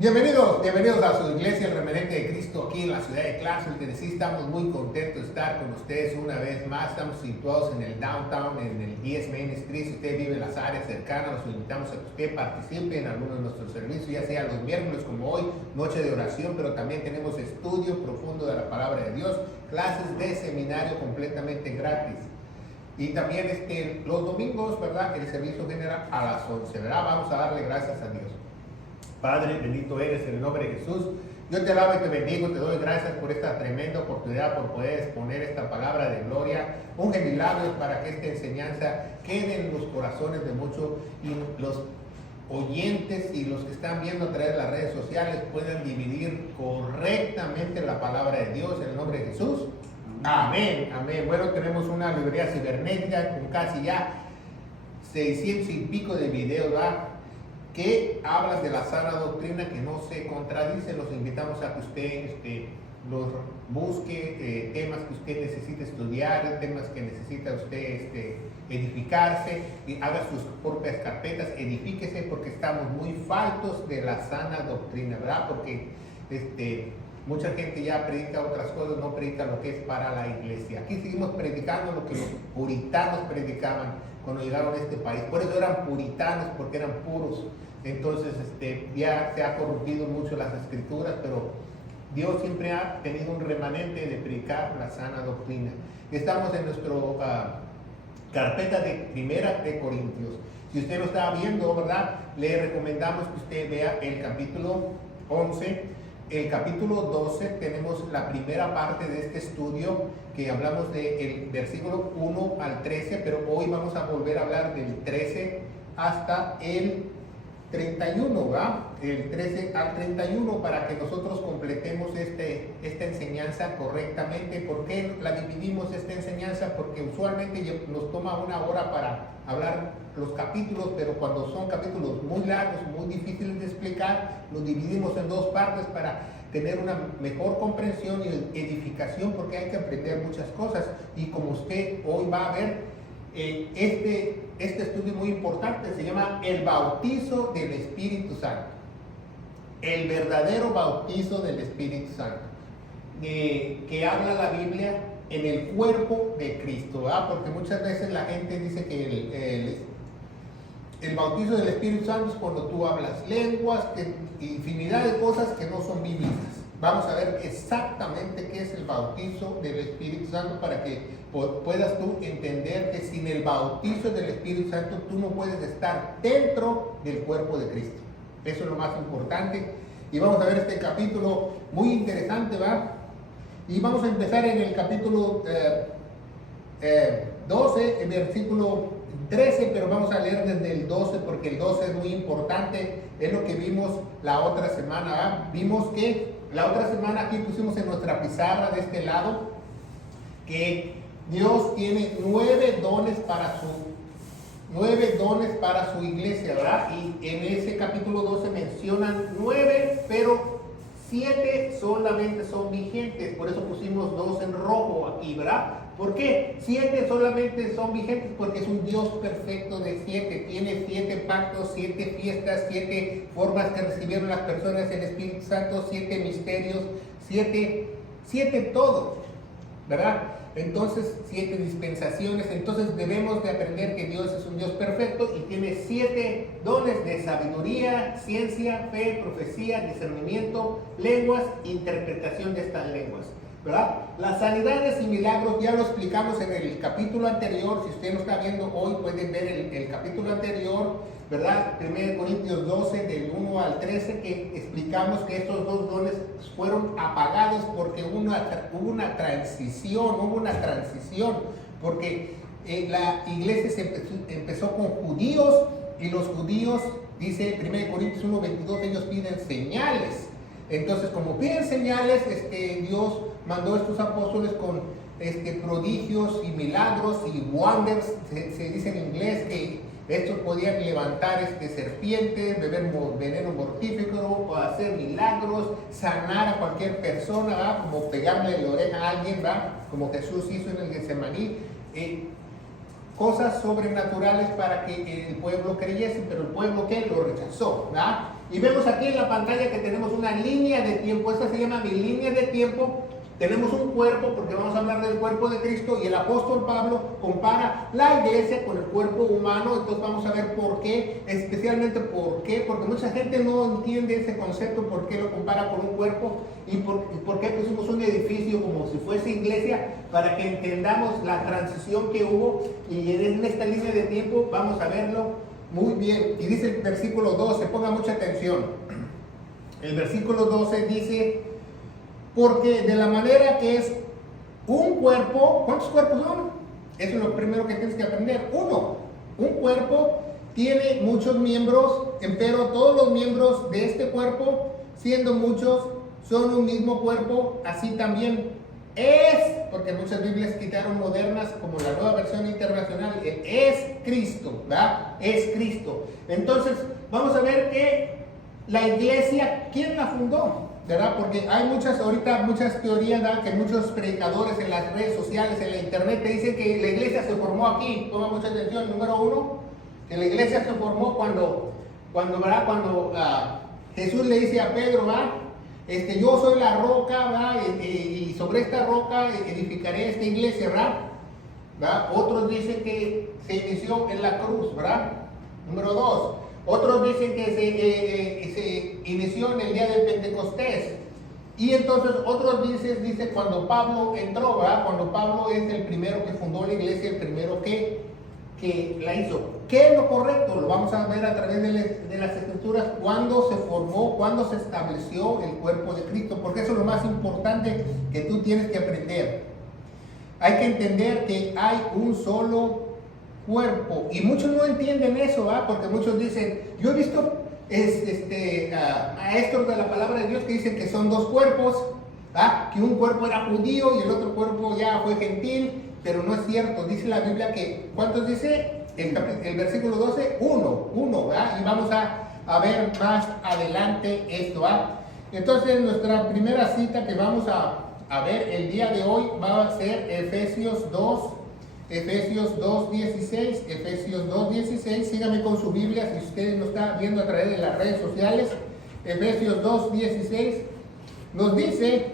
Bienvenidos a su iglesia, el Remanente de Cristo, aquí en la ciudad de Clarksville, Tennessee. Estamos muy contentos de estar con ustedes una vez más. Estamos situados en el downtown, en el 10 Main Street. Si usted vive en las áreas cercanas, los invitamos a que usted participe en alguno de nuestros servicios, ya sea los miércoles como hoy, noche de oración, pero también tenemos estudio profundo de la palabra de Dios, clases de seminario completamente gratis. Y también los domingos, ¿verdad? El servicio general a las 11, ¿verdad? Vamos a darle gracias a Dios. Padre, bendito eres en el nombre de Jesús. Yo te alabo y te bendigo, te doy gracias por esta tremenda oportunidad, por poder exponer esta palabra de gloria. Unge mis labios para que esta enseñanza quede en los corazones de muchos y los oyentes y los que están viendo a través de las redes sociales puedan dividir correctamente la palabra de Dios en el nombre de Jesús. Amén, amén. Bueno, tenemos una librería cibernética con casi ya 600 y pico de videos, ¿verdad?, que hablan de la sana doctrina, que no se contradice. Los invitamos a que usted los busque, temas que usted necesita estudiar, temas que necesita usted edificarse, y haga sus propias carpetas, edifíquese, porque estamos muy faltos de la sana doctrina, ¿verdad? Porque mucha gente ya predica otras cosas, no predica lo que es para la iglesia. Aquí seguimos predicando lo que los puritanos predicaban cuando llegaron a este país. Por eso eran puritanos, porque eran puros. Entonces ya se ha corrompido mucho las escrituras, pero Dios siempre ha tenido un remanente de predicar la sana doctrina. Estamos en nuestra carpeta de Primera de Corintios. Si usted lo está viendo, ¿verdad?, le recomendamos que usted vea el capítulo 11. El capítulo 12 tenemos la primera parte de este estudio, que hablamos del versículo 1 al 13, pero hoy vamos a volver a hablar del 13 hasta el 31, ¿verdad? El 13 al 31, para que nosotros completemos esta enseñanza correctamente. ¿Por qué la dividimos esta enseñanza? Porque usualmente nos toma una hora para hablar los capítulos, pero cuando son capítulos muy largos, muy difíciles de explicar, los dividimos en dos partes para tener una mejor comprensión y edificación, porque hay que aprender muchas cosas. Y como usted hoy va a ver, este estudio muy importante se llama el bautizo del Espíritu Santo, el verdadero bautizo del Espíritu Santo, que habla la Biblia en el cuerpo de Cristo, ¿verdad? Porque muchas veces la gente dice que el bautizo del Espíritu Santo es cuando tú hablas lenguas, infinidad de cosas que no son bíblicas. Vamos a ver exactamente qué es el bautizo del Espíritu Santo, para que puedas tú entender que sin el bautizo del Espíritu Santo tú no puedes estar dentro del cuerpo de Cristo. Eso es lo más importante. Y vamos a ver este capítulo muy interesante, ¿va? Y vamos a empezar en el capítulo 12, el versículo 13, pero vamos a leer desde el 12, porque el 12 es muy importante. Es lo que vimos la otra semana, ¿va? Vimos que la otra semana aquí pusimos en nuestra pizarra de este lado que Dios tiene 9 dones para su iglesia, ¿verdad? Y en ese capítulo 12 mencionan 9, pero 7 solamente son vigentes. Por eso pusimos 2 en rojo aquí, ¿verdad? ¿Por qué 7 solamente son vigentes? Porque es un Dios perfecto de 7. Tiene 7 pactos, 7 fiestas, 7 formas que recibieron las personas el Espíritu Santo, 7 misterios, 7 todo, ¿verdad? Entonces, 7 dispensaciones. Entonces debemos de aprender que Dios es un Dios perfecto y tiene 7 dones de sabiduría, ciencia, fe, profecía, discernimiento, lenguas, interpretación de estas lenguas, ¿verdad? Las sanidades y milagros ya lo explicamos en el capítulo anterior. Si usted lo está viendo hoy, pueden ver el capítulo anterior, ¿verdad? 1 Corintios 12, del 1 al 13, que explicamos que estos 2 dones fueron apagados porque hubo una transición, porque la iglesia empezó con judíos, y los judíos, dice 1 Corintios 1, 22, ellos piden señales. Entonces, como piden señales, Dios mandó a estos apóstoles con prodigios y milagros y wonders, se dice en inglés, que estos podían levantar serpientes, beber veneno mortífero, o hacer milagros, sanar a cualquier persona, ¿verdad? Como pegarle la oreja a alguien, ¿verdad? Como Jesús hizo en el Getsemaní. Cosas sobrenaturales para que el pueblo creyese, pero el pueblo, ¿qué? Lo rechazó, ¿verdad? Y vemos aquí en la pantalla que tenemos una línea de tiempo. Esta se llama mi línea de tiempo. Tenemos un cuerpo, porque vamos a hablar del cuerpo de Cristo, y el apóstol Pablo compara la iglesia con el cuerpo humano. Entonces vamos a ver por qué, especialmente por qué, porque mucha gente no entiende ese concepto, por qué lo compara con un cuerpo, y por qué pusimos un edificio como si fuese iglesia, para que entendamos la transición que hubo, y en esta línea de tiempo vamos a verlo muy bien. Y dice el versículo 12, ponga mucha atención. El versículo 12 dice: porque de la manera que es un cuerpo, ¿cuántos cuerpos son? Eso es lo primero que tienes que aprender. Uno, un cuerpo tiene muchos miembros, pero todos los miembros de este cuerpo, siendo muchos, son un mismo cuerpo. Así también es, porque muchas Biblias quitaron modernas, como la Nueva Versión Internacional, es Cristo, ¿verdad? Es Cristo. Entonces, vamos a ver que la iglesia, ¿quién la fundó? ¿Verdad? Porque hay ahorita muchas teorías, ¿verdad? Que muchos predicadores en las redes sociales, en la internet, te dicen que la iglesia se formó aquí. Toma mucha atención. Número uno, que la iglesia se formó cuando Jesús le dice a Pedro, ¿verdad? Yo soy la roca, ¿verdad? Y sobre esta roca edificaré esta iglesia, ¿verdad? Otros dicen que se inició en la cruz, ¿verdad? Número dos. Otros dicen que se inició en el día de Pentecostés. Y entonces otros dicen cuando Pablo entró, ¿verdad? Cuando Pablo es el primero que fundó la iglesia, el primero que la hizo. ¿Qué es lo correcto? Lo vamos a ver a través de las escrituras, cuándo se formó, cuándo se estableció el cuerpo de Cristo, porque eso es lo más importante que tú tienes que aprender. Hay que entender que hay un solo cuerpo, y muchos no entienden eso, ¿verdad? Porque muchos dicen, yo he visto maestros de la palabra de Dios que dicen que son dos cuerpos, ¿verdad? Que un cuerpo era judío y el otro cuerpo ya fue gentil, pero no es cierto. Dice la Biblia que, ¿cuántos dice? El versículo 12, uno, ¿verdad? Y vamos a ver más adelante esto, ¿verdad? Entonces nuestra primera cita que vamos a ver el día de hoy va a ser Efesios 2:16, Efesios 2:16, síganme con su Biblia si ustedes lo están viendo a través de las redes sociales. Efesios 2:16 nos dice: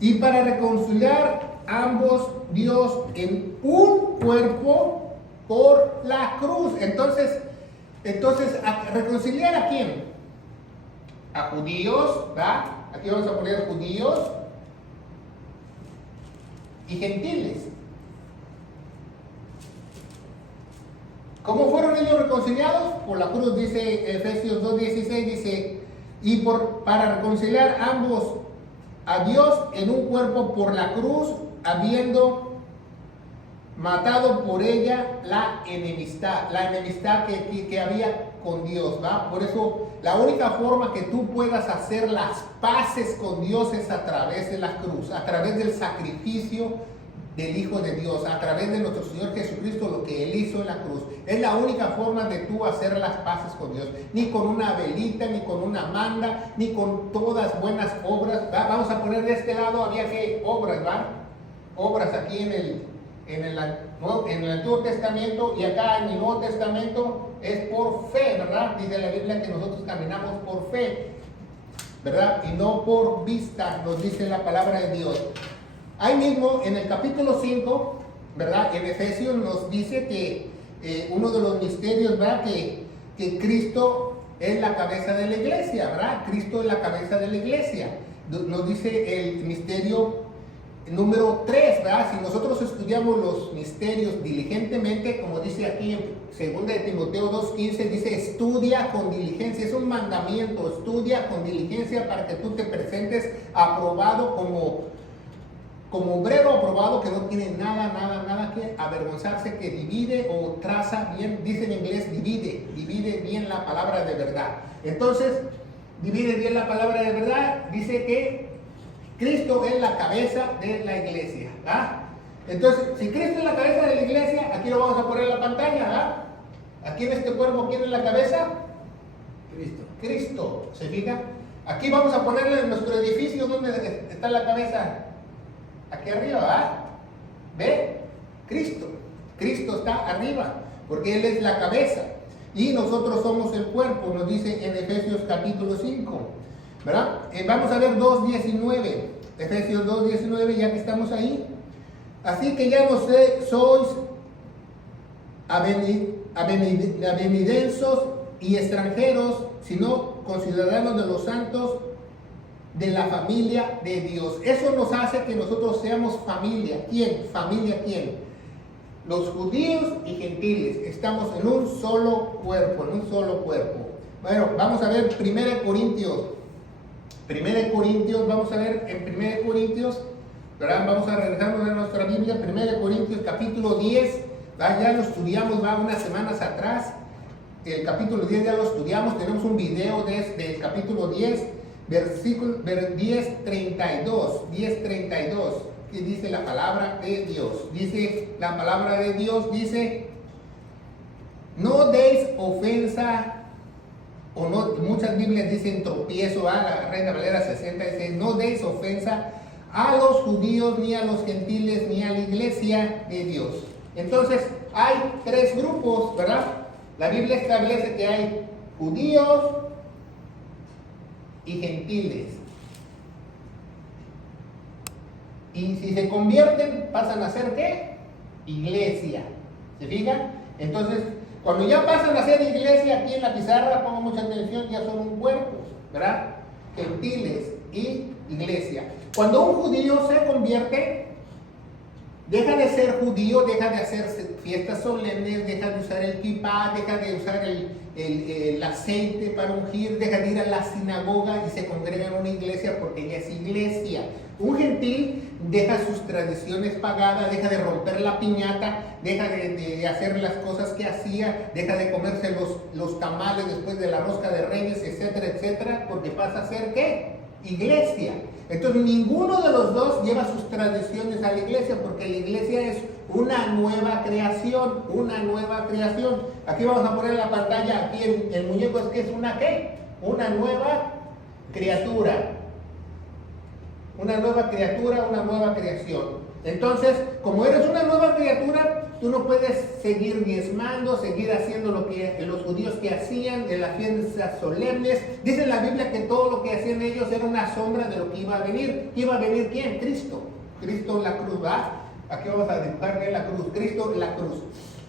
y para reconciliar ambos Dios en un cuerpo por la cruz. Entonces, ¿reconciliar a quién? A judíos, ¿verdad? Aquí vamos a poner judíos y gentiles. ¿Cómo fueron ellos reconciliados? Por la cruz, dice Efesios 2:16, dice, y para reconciliar ambos a Dios en un cuerpo por la cruz, habiendo matado por ella la enemistad que había con Dios, ¿va? Por eso la única forma que tú puedas hacer las paces con Dios es a través de la cruz, a través del sacrificio del Hijo de Dios, a través de nuestro Señor Jesucristo, lo que Él hizo en la cruz. Es la única forma de tú hacer las paces con Dios, ni con una velita, ni con una manda, ni con todas buenas obras, ¿va? Vamos a poner de este lado, había que obras, ¿va? Obras aquí en el Antiguo Testamento, y acá en el Nuevo Testamento es por fe, ¿verdad? Dice la Biblia que nosotros caminamos por fe, ¿verdad? Y no por vista, nos dice la palabra de Dios. Ahí mismo en el capítulo 5, ¿verdad? En Efesios nos dice que uno de los misterios, ¿verdad? Que Cristo es la cabeza de la iglesia, ¿verdad? Cristo es la cabeza de la iglesia. Nos dice el misterio número 3, ¿verdad? Si nosotros estudiamos los misterios diligentemente, como dice aquí en 2 de Timoteo 2:15, dice estudia con diligencia. Es un mandamiento, estudia con diligencia para que tú te presentes aprobado como obrero aprobado, que no tiene nada que avergonzarse, que divide o traza bien, dice en inglés divide bien la palabra de verdad. Entonces, divide bien la palabra de verdad, dice que Cristo es la cabeza de la iglesia, ¿verdad? Entonces, si Cristo es la cabeza de la iglesia, aquí lo vamos a poner en la pantalla, ¿verdad? Aquí en este cuerpo, ¿quién es la cabeza? Cristo, ¿se fija? Aquí vamos a ponerle en nuestro edificio, ¿dónde está la cabeza? Aquí arriba, ¿verdad? ¿Ve? Cristo está arriba, porque Él es la cabeza. y nosotros somos el cuerpo, nos dice en Efesios capítulo 5, ¿verdad? Vamos a ver 2:19, Efesios 2:19, ya que estamos ahí. Así que ya no sois avenidenzos y extranjeros, sino conciudadanos de los santos, de la familia de Dios. Eso nos hace que nosotros seamos familia. ¿Quién? ¿Familia quién? Los judíos y gentiles. Estamos en un solo cuerpo, en un solo cuerpo. Bueno, vamos a ver 1 Corintios. 1 Corintios, vamos a ver en 1 Corintios, ¿verdad? Vamos a regresarnos a nuestra Biblia, 1 Corintios capítulo 10, ¿verdad? Ya lo estudiamos, va unas semanas atrás. El capítulo 10 ya lo estudiamos, tenemos un video del capítulo 10, versículo 10:32, que dice la palabra de Dios. Dice la palabra de Dios, dice, no deis ofensa, o no, muchas Biblias dicen tropiezo, la Reina Valera 60 dice, no deis ofensa a los judíos, ni a los gentiles, ni a la iglesia de Dios. Entonces, hay tres grupos, ¿verdad? La Biblia establece que hay judíos y gentiles. Y si se convierten, pasan a ser ¿qué? Iglesia. ¿Se fijan? Entonces, cuando ya pasan a ser iglesia, aquí en la pizarra, pongo mucha atención, ya son un cuerpo, ¿verdad? Gentiles y iglesia. Cuando un judío se convierte, deja de ser judío, deja de hacer fiestas solemnes, deja de usar el kipá, deja de usar el aceite para ungir, deja de ir a la sinagoga y se congrega en una iglesia porque ella es iglesia. Un gentil deja sus tradiciones pagadas, deja de romper la piñata, deja de hacer las cosas que hacía, deja de comerse los tamales después de la rosca de Reyes, etcétera, etcétera, porque pasa a ser ¿qué? Iglesia. Entonces ninguno de los dos lleva sus tradiciones a la iglesia, porque la iglesia es una nueva creación, una nueva creación. Aquí vamos a poner en la pantalla, aquí el muñeco es que es una ¿qué? Una nueva criatura. Una nueva criatura, una nueva creación. Entonces, como eres una nueva criatura, tú no puedes seguir diezmando, seguir haciendo lo que los judíos que hacían en las fiestas solemnes. Dice en la Biblia que todo lo que hacían ellos era una sombra de lo que iba a venir. ¿Iba a venir quién? Cristo. Cristo en la cruz, ¿va? Aquí vamos a dibujar la cruz. Cristo en la cruz.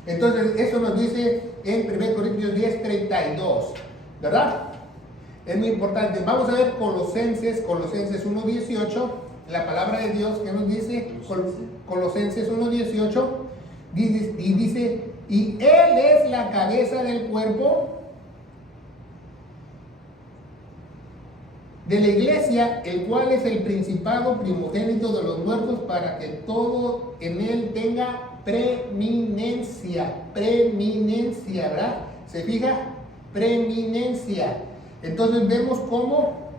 Entonces, eso nos dice en 1 Corintios 10:32, ¿verdad? Es muy importante. Vamos a ver Colosenses 1:18, la palabra de Dios que nos dice, Colosenses 1:18, y dice, y Él es la cabeza del cuerpo de la iglesia, el cual es el principado primogénito de los muertos, para que todo en Él tenga preeminencia, ¿verdad? ¿Se fija? Preeminencia. Entonces vemos cómo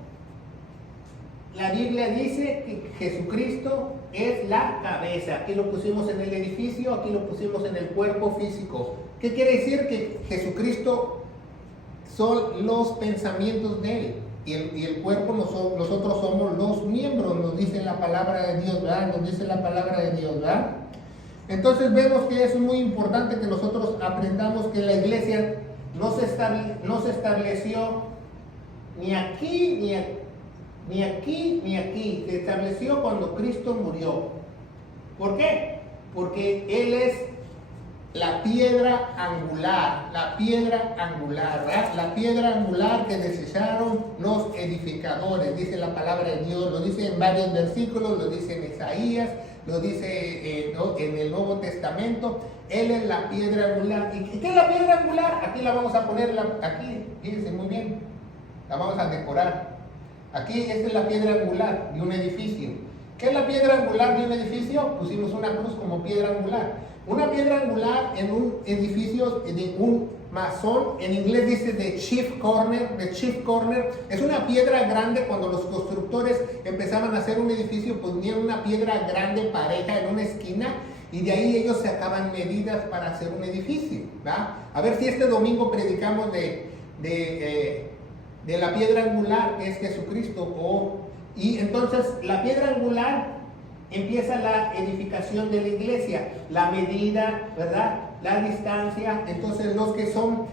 la Biblia dice que Jesucristo es la cabeza. Aquí lo pusimos en el edificio, aquí lo pusimos en el cuerpo físico. ¿Qué quiere decir? Que Jesucristo son los pensamientos de Él. Y el cuerpo, nosotros somos los miembros, nos dice la palabra de Dios, ¿verdad? Nos dice la palabra de Dios, ¿verdad? Entonces vemos que es muy importante que nosotros aprendamos que la iglesia no se estableció ni aquí, ni aquí, ni aquí. Se estableció cuando Cristo murió. ¿Por qué? Porque Él es la piedra angular, ¿verdad? La piedra angular que desecharon los edificadores, dice la palabra de Dios, lo dice en varios versículos, lo dice en Isaías, lo dice en el Nuevo Testamento. Él es la piedra angular. ¿Y qué es la piedra angular? Aquí la vamos a poner, aquí, fíjense muy bien, la vamos a decorar. Aquí esta es la piedra angular de un edificio. ¿Qué es la piedra angular de un edificio? Pusimos una cruz como piedra angular. Una piedra angular en un edificio de un masón, en inglés dice the chief corner, es una piedra grande. Cuando los constructores empezaban a hacer un edificio, ponían una piedra grande pareja en una esquina, y de ahí ellos sacaban medidas para hacer un edificio, ¿verdad? A ver si este domingo predicamos de la piedra angular, que es Jesucristo. Y entonces la piedra angular empieza la edificación de la iglesia, la medida, ¿verdad? la distancia. Entonces los que son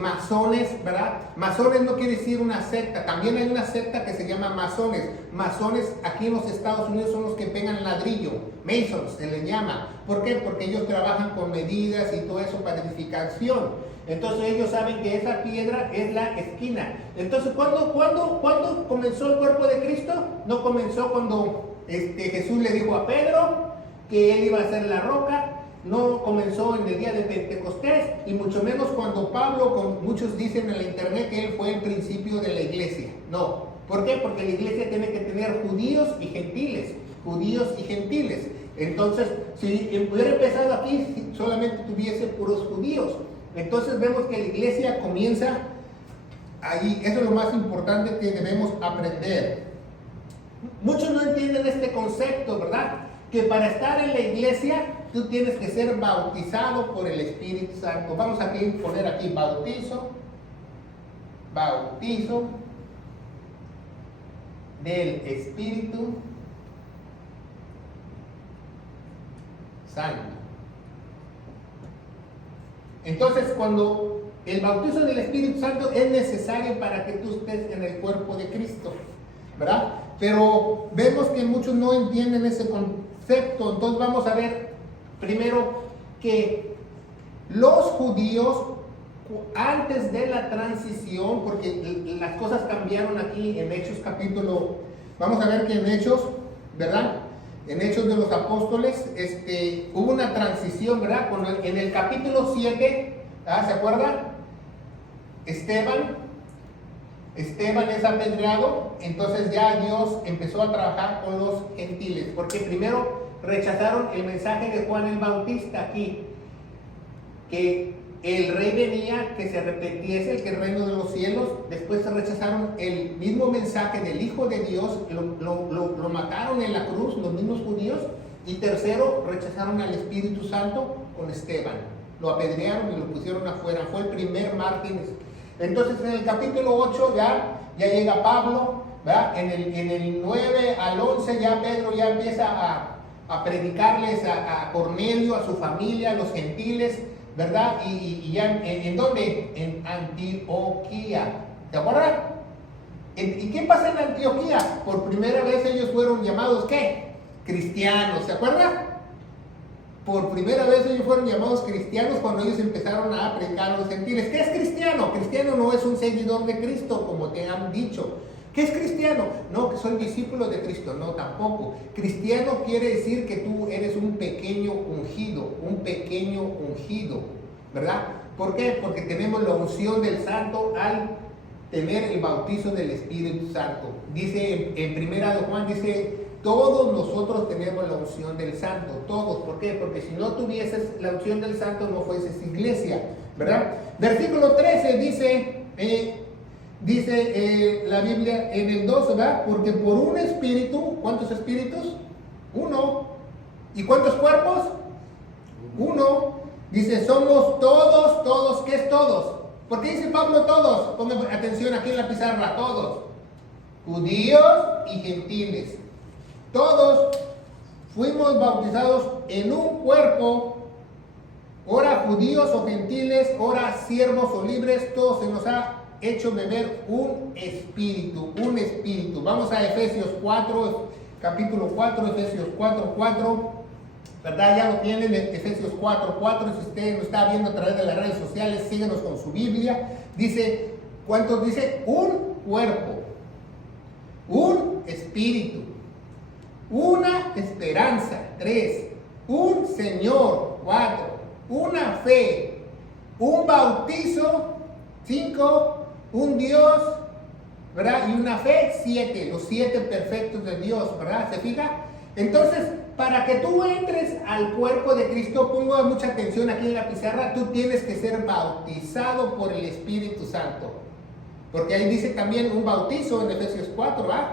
masones, ¿verdad? Masones no quiere decir una secta, también hay una secta que se llama masones. Masones aquí en los Estados Unidos son los que pegan ladrillo, masons se les llama. ¿Por qué? Porque ellos trabajan con medidas y todo eso para edificación. Entonces ellos saben que esa piedra es la esquina. Entonces, ¿cuándo comenzó el cuerpo de Cristo? No comenzó cuando Jesús le dijo a Pedro que él iba a ser la roca. No comenzó en el día de Pentecostés, y mucho menos cuando Pablo, como muchos dicen en la internet, que él fue el principio de la iglesia. No. ¿Por qué? Porque la iglesia tiene que tener judíos y gentiles. Judíos y gentiles. Entonces, si hubiera empezado aquí, si solamente tuviese puros judíos. Entonces vemos que la iglesia comienza ahí. Eso es lo más importante que debemos aprender. Muchos no entienden este concepto, ¿verdad? Que para estar en la iglesia tú tienes que ser bautizado por el Espíritu Santo. Vamos a poner aquí bautizo del Espíritu Santo. Entonces, cuando el bautizo del Espíritu Santo es necesario para que tú estés en el cuerpo de Cristo, ¿verdad? Pero vemos que muchos no entienden ese concepto. Entonces vamos a ver primero que los judíos, antes de la transición, porque las cosas cambiaron aquí en Hechos capítulo, vamos a ver que en Hechos, ¿verdad? En Hechos de los Apóstoles, hubo una transición, ¿verdad? En el capítulo 7, ¿se acuerdan? Esteban es apedreado, entonces ya Dios empezó a trabajar con los gentiles, porque primero rechazaron el mensaje de Juan el Bautista aquí, que el rey venía, que se arrepintiese, que el reino de los cielos. Después rechazaron el mismo mensaje del Hijo de Dios, lo mataron en la cruz los mismos judíos. Y tercero, rechazaron al Espíritu Santo con Esteban, lo apedrearon y lo pusieron afuera. Fue el primer mártir. Entonces en el capítulo 8 ya llega Pablo, ¿verdad? En el 9 al 11 ya Pedro ya empieza a predicarles a Cornelio, a su familia, a los gentiles, ¿verdad? Y ya, ¿en dónde? En Antioquía. ¿Se acuerdan? ¿Y qué pasa en Antioquía? Por primera vez ellos fueron llamados, ¿qué? Cristianos. ¿Se acuerdan? Por primera vez ellos fueron llamados cristianos cuando ellos empezaron a predicar a los gentiles. ¿Qué es cristiano? Cristiano no es un seguidor de Cristo, como te han dicho. ¿Qué es cristiano? No, que soy discípulo de Cristo. No, tampoco. Cristiano quiere decir que tú eres un pequeño ungido, ¿verdad? ¿Por qué? Porque tenemos la unción del Santo al tener el bautizo del Espíritu Santo. Dice en primera de Juan, dice, todos nosotros tenemos la unción del Santo, todos. ¿Por qué? Porque si no tuvieses la unción del Santo no fueses iglesia, ¿verdad? Versículo 13 dice la Biblia en el 12, ¿verdad? Porque por un espíritu, ¿cuántos espíritus? Uno. ¿Y cuántos cuerpos? Uno. Dice, somos todos, ¿qué es todos? ¿Por qué dice Pablo todos? Pongan atención aquí en la pizarra, todos. Judíos y gentiles. Todos fuimos bautizados en un cuerpo, ora judíos o gentiles, ora siervos o libres, todos se nos ha hecho beber un espíritu. Vamos a Efesios 4, capítulo 4, Efesios 4, ¿verdad? Ya lo tienen, Efesios 4, si usted lo está viendo a través de las redes sociales, síguenos con su Biblia. Dice, ¿cuántos dice? Un cuerpo, un espíritu, una esperanza, 3, un Señor, 4, una fe, un bautizo, 5, un Dios, ¿verdad? Y una fe, 7, los 7 perfectos de Dios, ¿verdad? ¿Se fija? Entonces, para que tú entres al cuerpo de Cristo, pongo mucha atención aquí en la pizarra, tú tienes que ser bautizado por el Espíritu Santo. Porque ahí dice también un bautizo en Efesios 4, ¿verdad?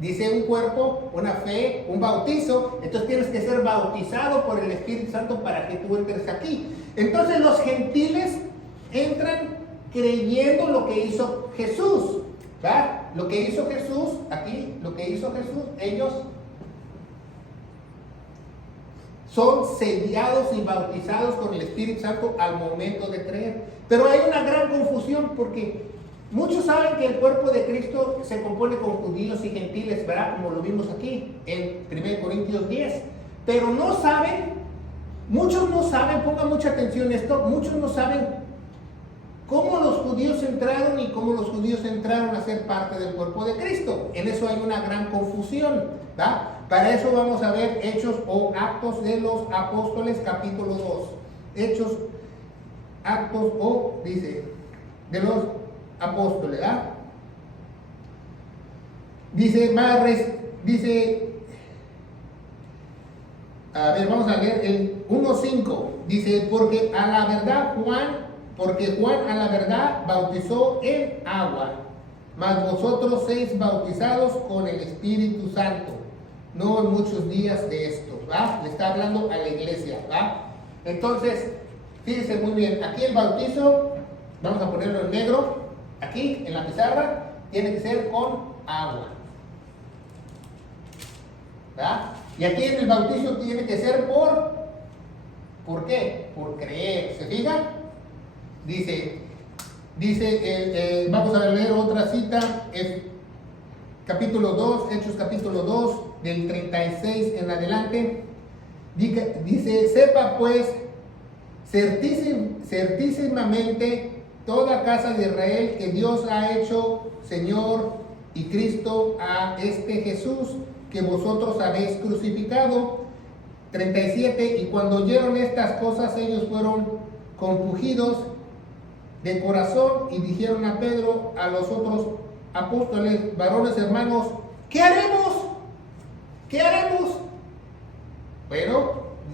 Dice un cuerpo, una fe, un bautizo. Entonces tienes que ser bautizado por el Espíritu Santo para que tú entres aquí. Entonces los gentiles entran creyendo lo que hizo Jesús, ¿verdad? Lo que hizo Jesús, aquí, ellos son sellados y bautizados con el Espíritu Santo al momento de creer. Pero hay una gran confusión porque muchos saben que el cuerpo de Cristo se compone con judíos y gentiles, ¿verdad? Como lo vimos aquí en 1 Corintios 10. Pero no saben, muchos no saben, pongan mucha atención a esto, muchos no saben cómo los judíos entraron y cómo los judíos entraron a ser parte del cuerpo de Cristo. En eso hay una gran confusión, ¿verdad? Para eso vamos a ver Hechos o Actos de los Apóstoles, capítulo 2. Hechos, Actos o, dice, de los Apóstoles, ¿verdad? Dice, a ver, vamos a leer el 1:5. Dice, porque Juan a la verdad bautizó en agua, mas vosotros sois bautizados con el Espíritu Santo, no en muchos días de esto, ¿va? Le está hablando a la iglesia, ¿va? Entonces, fíjense muy bien, aquí el bautizo, vamos a ponerlo en negro, aquí en la pizarra, tiene que ser con agua, ¿va? Y aquí en el bautizo tiene que ser ¿por qué? Por creer, ¿se fijan? Dice, vamos a leer otra cita, es capítulo 2, Hechos capítulo 2, del 36 en adelante. Dice, sepa pues certísimamente toda casa de Israel que Dios ha hecho Señor y Cristo a este Jesús que vosotros habéis crucificado. 37, y cuando oyeron estas cosas ellos fueron compungidos de corazón y dijeron a Pedro, a los otros apóstoles, varones hermanos, ¿qué haremos? ¿Qué haremos? Bueno,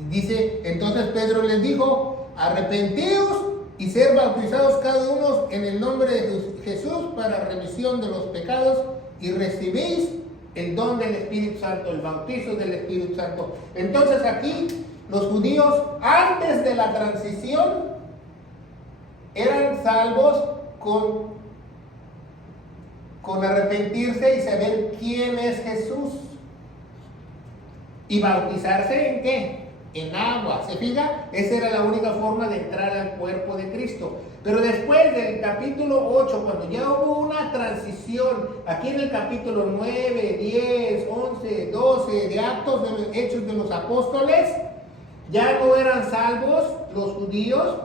dice, entonces Pedro les dijo, arrepentíos y ser bautizados cada uno en el nombre de Jesús para remisión de los pecados y recibéis el don del Espíritu Santo, el bautizo del Espíritu Santo. Entonces aquí los judíos antes de la transición eran salvos con arrepentirse y saber quién es Jesús. ¿Y bautizarse en qué? En agua. ¿Se fija? Esa era la única forma de entrar al cuerpo de Cristo. Pero después del capítulo 8, cuando ya hubo una transición, aquí en el capítulo 9, 10, 11, 12 de Actos de los Hechos de los Apóstoles, ya no eran salvos los judíos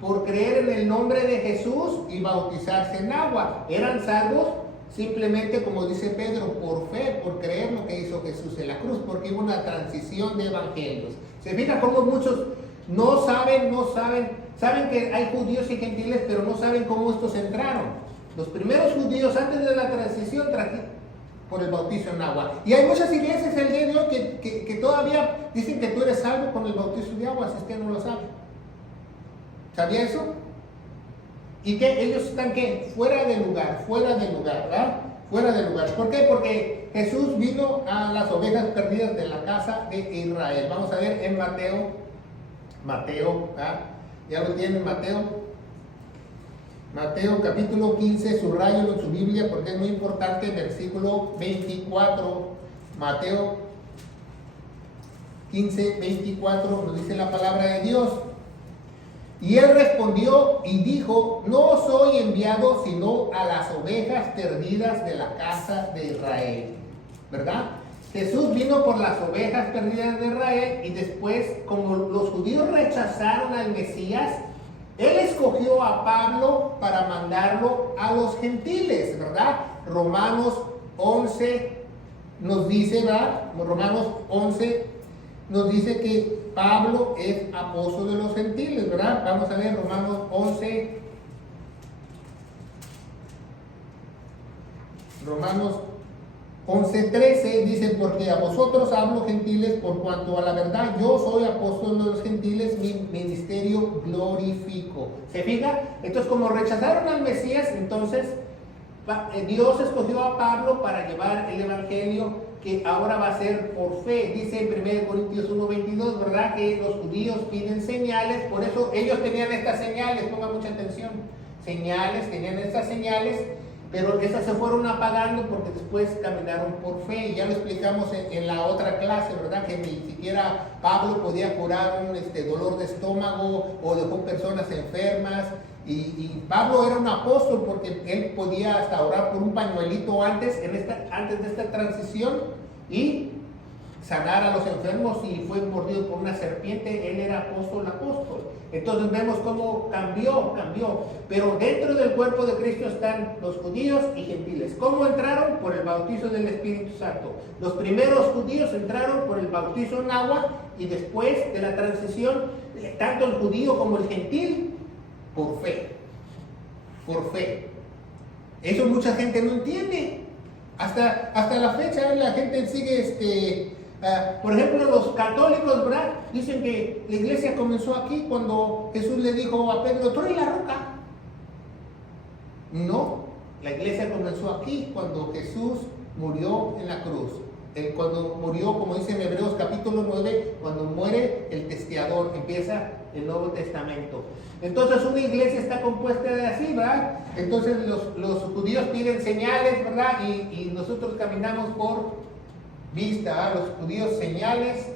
por creer en el nombre de Jesús y bautizarse en agua. Eran salvos simplemente, como dice Pedro, por fe, por creer lo que hizo Jesús en la cruz, porque hubo una transición de evangelios. Se fija cómo muchos no saben que hay judíos y gentiles, pero no saben cómo estos entraron. Los primeros judíos antes de la transición por el bautizo en agua. Y hay muchas iglesias el día de hoy que todavía dicen que tú eres salvo con el bautizo de agua, si es que no lo saben. ¿Sabía eso? Y que ellos están ¿qué? Fuera de lugar, ¿verdad? Fuera de lugar. ¿Por qué? Porque Jesús vino a las ovejas perdidas de la casa de Israel. Vamos a ver en Mateo, ¿verdad? Ya lo tienen, Mateo capítulo 15, subrayo en su Biblia porque es muy importante, versículo 24. Mateo 15, 24 nos dice la palabra de Dios. Y él respondió y dijo, no soy enviado sino a las ovejas perdidas de la casa de Israel. ¿Verdad? Jesús vino por las ovejas perdidas de Israel y después, como los judíos rechazaron al Mesías, él escogió a Pablo para mandarlo a los gentiles, ¿verdad? Romanos 11 nos dice, ¿verdad? Romanos 11 nos dice que Pablo es apóstol de los gentiles, ¿verdad? Vamos a ver Romanos 11. Romanos 11:13 dice, porque a vosotros hablo gentiles, por cuanto a la verdad yo soy apóstol de los gentiles, mi ministerio glorifico. ¿Se fija? Entonces, como rechazaron al Mesías, entonces Dios escogió a Pablo para llevar el evangelio, que ahora va a ser por fe. Dice en 1 Corintios 1:22, ¿verdad? Que los judíos piden señales, por eso ellos tenían estas señales, pongan mucha atención, tenían estas señales, pero esas se fueron apagando porque después caminaron por fe, y ya lo explicamos en la otra clase, ¿verdad? Que ni siquiera Pablo podía curar un dolor de estómago, o dejó personas enfermas, y Pablo era un apóstol porque él podía hasta orar por un pañuelito antes de esta transición y sanar a los enfermos. Y fue mordido por una serpiente, él era apóstol. Entonces vemos cómo cambió. Pero dentro del cuerpo de Cristo están los judíos y gentiles. ¿Cómo entraron? Por el bautizo del Espíritu Santo. Los primeros judíos entraron por el bautizo en agua, y después de la transición, tanto el judío como el gentil, por fe. Eso mucha gente no entiende. Hasta la fecha la gente sigue por ejemplo, los católicos, ¿verdad? Dicen que la iglesia comenzó aquí cuando Jesús le dijo a Pedro, tú eres la roca. No, la iglesia comenzó aquí cuando Jesús murió en la cruz. Cuando murió, como dice en Hebreos capítulo 9, cuando muere el testiador, empieza el Nuevo Testamento. Entonces una iglesia está compuesta de así, ¿verdad? Entonces los judíos piden señales, ¿verdad? Y nosotros caminamos por vista, ¿verdad? Los judíos señales,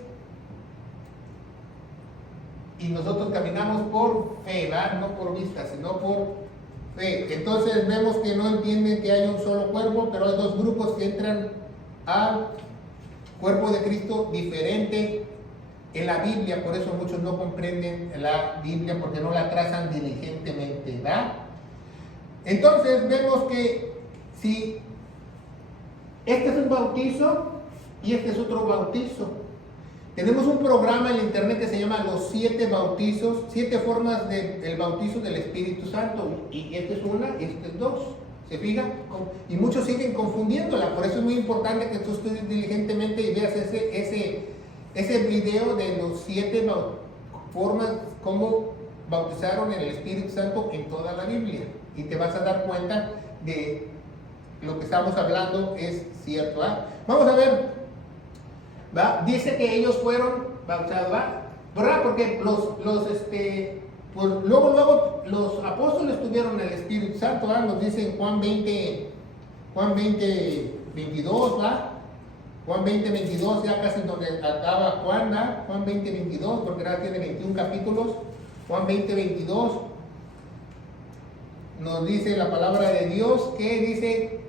y nosotros caminamos por fe, ¿verdad? No por vista, sino por fe. Entonces vemos que no entienden que hay un solo cuerpo, pero hay dos grupos que entran al cuerpo de Cristo diferente en la Biblia. Por eso muchos no comprenden la Biblia, porque no la trazan diligentemente, ¿verdad? Entonces vemos que si este es un bautizo y este es otro bautizo, tenemos un programa en la internet que se llama Los 7 bautizos, 7 formas del bautizo del Espíritu Santo, y esta es una, esta es dos. ¿Se fijan? Y muchos siguen confundiéndola. Por eso es muy importante que tú estudies diligentemente y veas ese video de los 7 formas como bautizaron en el Espíritu Santo en toda la Biblia. Y te vas a dar cuenta de lo que estamos hablando es cierto, ¿verdad? Vamos a ver, ¿va? Dice que ellos fueron bautizados, ¿verdad? Porque pues luego los apóstoles tuvieron el Espíritu Santo, ¿verdad? Nos dice en Juan 20, 22, ¿verdad? Juan 20, 22, ya casi donde acaba Juan, ¿verdad? Juan 20, 22, porque ahora tiene 21 capítulos. Juan 20, 22 nos dice la palabra de Dios, que dice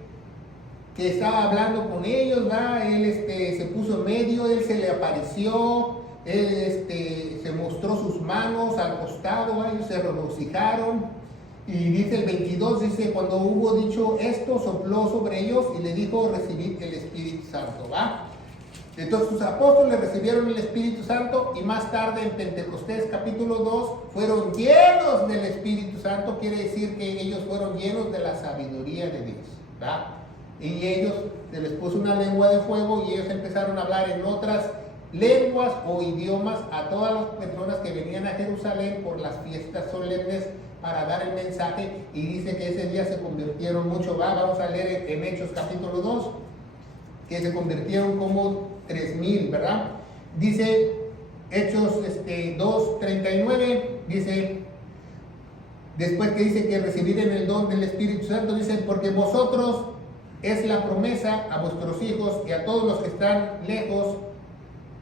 que estaba hablando con ellos, ¿verdad? Él se puso en medio, él se le apareció, él se mostró sus manos al costado, ellos se regocijaron. Y dice el 22, dice, cuando hubo dicho esto, sopló sobre ellos y le dijo, recibid el Espíritu Santo, ¿va? Entonces sus apóstoles recibieron el Espíritu Santo, y más tarde en Pentecostés capítulo 2 fueron llenos del Espíritu Santo. Quiere decir que ellos fueron llenos de la sabiduría de Dios, ¿va? Y ellos, se les puso una lengua de fuego, y ellos empezaron a hablar en otras lenguas o idiomas a todas las personas que venían a Jerusalén por las fiestas solemnes para dar el mensaje. Y dice que ese día se convirtieron mucho, vamos a leer en Hechos capítulo 2, que se convirtieron como 3,000, ¿verdad? Dice Hechos 2:39, dice, después que dice que recibirán el don del Espíritu Santo, dice, porque vosotros es la promesa a vuestros hijos y a todos los que están lejos,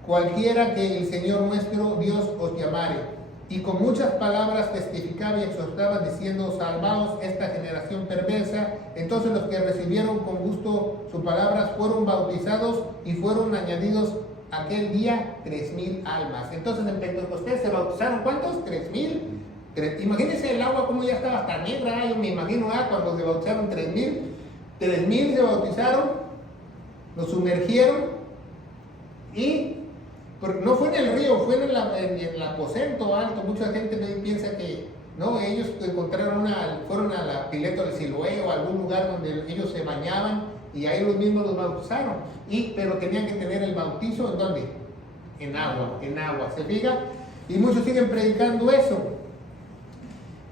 cualquiera que el Señor nuestro Dios os llamare. Y con muchas palabras testificaba y exhortaba, diciendo, salvaos esta generación perversa. Entonces los que recibieron con gusto sus palabras fueron bautizados, y fueron añadidos aquel día 3,000 almas. Entonces en Pentecostés se bautizaron, ¿cuántos? 3,000. Imagínense el agua como ya estaba hasta negra, yo me imagino cuando se bautizaron 3,000. 3,000 se bautizaron, los sumergieron, y no fue en el río, fue en el aposento alto. Mucha gente piensa que no, ellos fueron a la pileta del Siloé o a algún lugar donde ellos se bañaban, y ahí los mismos los bautizaron, pero tenían que tener el bautizo ¿en dónde? En agua, ¿se fija? Y muchos siguen predicando eso.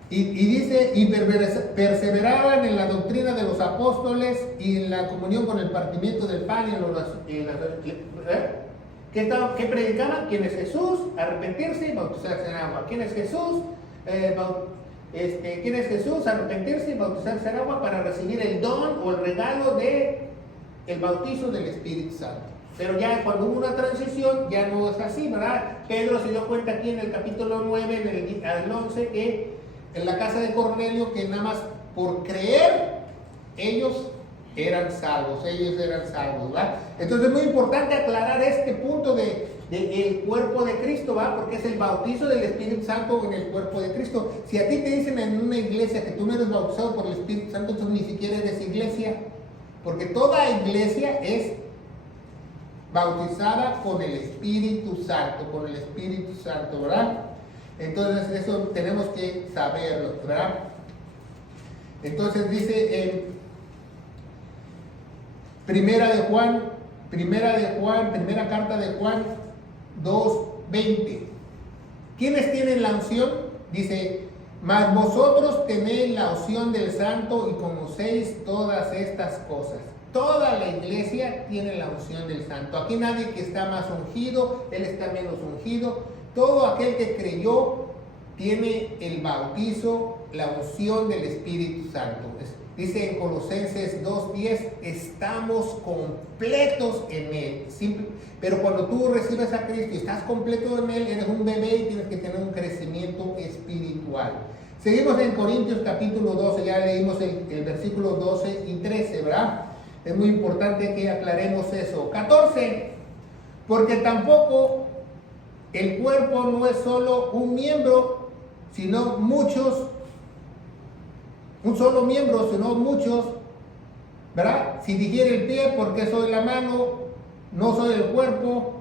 Y dice, y perseveraban en la doctrina de los apóstoles y en la comunión con el partimiento del pan y ¿qué predicaban? ¿Quién es Jesús? Arrepentirse y bautizarse en agua. ¿Quién es Jesús? ¿quién es Jesús? Arrepentirse y bautizarse en agua para recibir el don o el regalo de el bautizo del Espíritu Santo. Pero ya cuando hubo una transición, ya no es así, ¿verdad? Pedro se dio cuenta aquí en el capítulo 9, en el 11, que en la casa de Cornelio, que nada más por creer, ellos eran salvos, ¿verdad? Entonces es muy importante aclarar este punto de el cuerpo de Cristo, ¿va? Porque es el bautizo del Espíritu Santo en el cuerpo de Cristo. Si a ti te dicen en una iglesia que tú no eres bautizado por el Espíritu Santo, entonces ni siquiera eres iglesia, porque toda iglesia es bautizada con el Espíritu Santo, ¿verdad? Entonces eso tenemos que saberlo, ¿verdad? Entonces dice en primera carta de Juan 2:20. ¿Quiénes tienen la unción? Dice, mas vosotros tenéis la unción del Santo y conocéis todas estas cosas. Toda la iglesia tiene la unción del Santo. Aquí nadie que está más ungido, él está menos ungido. Todo aquel que creyó tiene el bautizo, la unción del Espíritu Santo. Dice en Colosenses 2:10, estamos completos en Él. Pero cuando tú recibes a Cristo y estás completo en Él, eres un bebé y tienes que tener un crecimiento espiritual. Seguimos en Corintios capítulo 12, ya leímos el versículo 12 y 13, ¿verdad? Es muy importante que aclaremos eso. 14, porque tampoco el cuerpo no es solo un miembro, sino muchos. Un solo miembro, sino muchos, ¿verdad? Si dijera el pie, porque soy la mano, no soy el cuerpo,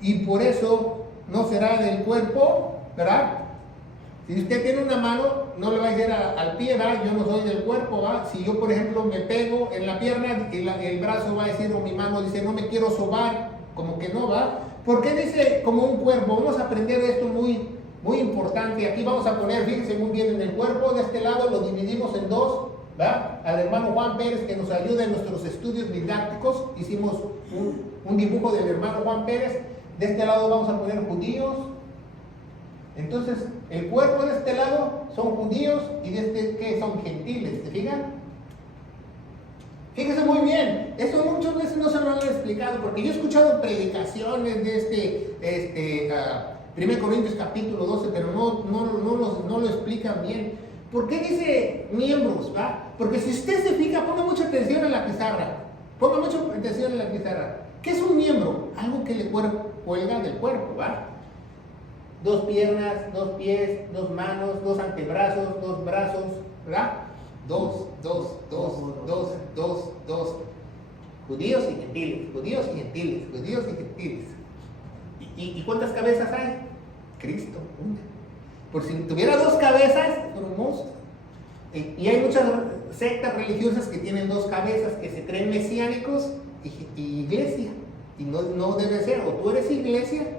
y por eso no será del cuerpo, ¿verdad? Si usted tiene una mano, no le va a decir al pie, ¿verdad? Yo no soy del cuerpo, ¿verdad? Si yo, por ejemplo, me pego en la pierna, el brazo va a decir, o mi mano dice, no me quiero sobar, como que no, ¿verdad? ¿Por qué dice como un cuerpo? Vamos a aprender esto muy importante. Aquí vamos a poner, fíjense muy bien, en el cuerpo de este lado lo dividimos en dos, ¿verdad? Al hermano Juan Pérez que nos ayuda en nuestros estudios didácticos, hicimos un dibujo del hermano Juan Pérez. De este lado vamos a poner judíos. Entonces, el cuerpo de este lado son judíos y de este que son gentiles, ¿te fijan? Fíjense muy bien, eso muchas veces no se lo han explicado, porque yo he escuchado predicaciones de 1 Corintios capítulo 12, pero no lo explican bien. ¿Por qué dice miembros? ¿Va? Porque si usted se fija, ponga mucha atención en la pizarra. ¿Qué es un miembro? Algo que le cuelga del cuerpo, ¿va? 2 piernas, 2 pies, 2 manos, 2 antebrazos, 2 brazos, ¿verdad? 2. Judíos y gentiles. ¿Y cuántas cabezas hay? Cristo, una. Por si tuviera 2 cabezas, fuera un monstruo. Y hay muchas sectas religiosas que tienen 2 cabezas, que se creen mesiánicos y iglesia. Y no debe ser, o tú eres iglesia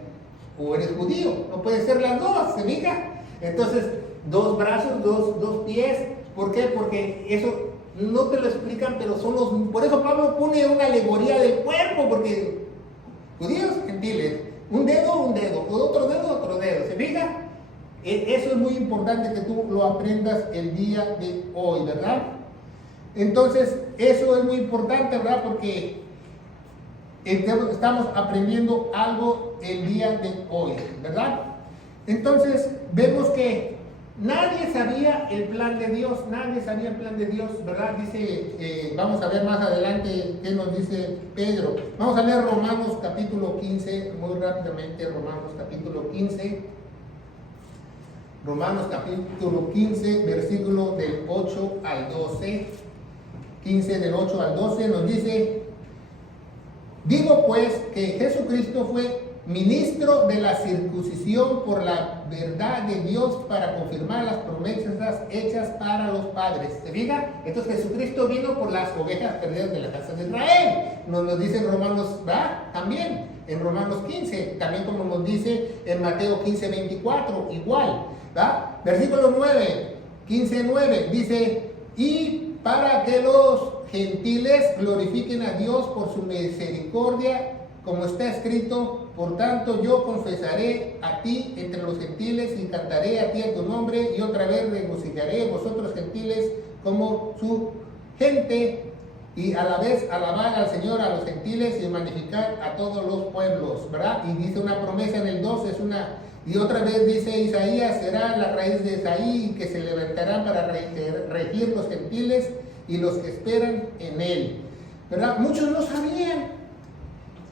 o eres judío. No puede ser las dos, ¿se fija? Entonces, 2 brazos, 2 pies. ¿Por qué? Porque eso no te lo explican, pero son los... Por eso Pablo pone una alegoría del cuerpo, porque judíos, gentiles, un dedo, otro dedo, ¿se fija? Eso es muy importante que tú lo aprendas el día de hoy, ¿verdad? Entonces, eso es muy importante, ¿verdad? Porque estamos aprendiendo algo el día de hoy, ¿verdad? Entonces, vemos que nadie sabía el plan de Dios, ¿verdad? Dice, vamos a ver más adelante qué nos dice Pedro. Vamos a leer Romanos capítulo 15, muy rápidamente, Romanos capítulo 15. Romanos capítulo 15, versículo del 8 al 12. 15 del 8 al 12 nos dice: digo pues que Jesucristo fue ministro de la circuncisión por la verdad de Dios para confirmar las promesas hechas para los padres. ¿Se fija? Entonces Jesucristo vino por las ovejas perdidas de la casa de Israel. Nos lo dice en Romanos, ¿va? También en Romanos 15, también como nos dice en Mateo 15:24, igual, ¿va? Versículo 9, 15:9 dice: y para que los gentiles glorifiquen a Dios por su misericordia, como está escrito, por tanto yo confesaré a ti entre los gentiles y cantaré a ti a tu nombre y otra vez regocijaré vosotros gentiles como su gente y a la vez alabar al Señor a los gentiles y magnificar a todos los pueblos, ¿verdad? Y dice una promesa en el 2, y otra vez dice Isaías, será la raíz de Isaí que se levantarán para regir los gentiles y los que esperan en él, ¿verdad? Muchos no sabían.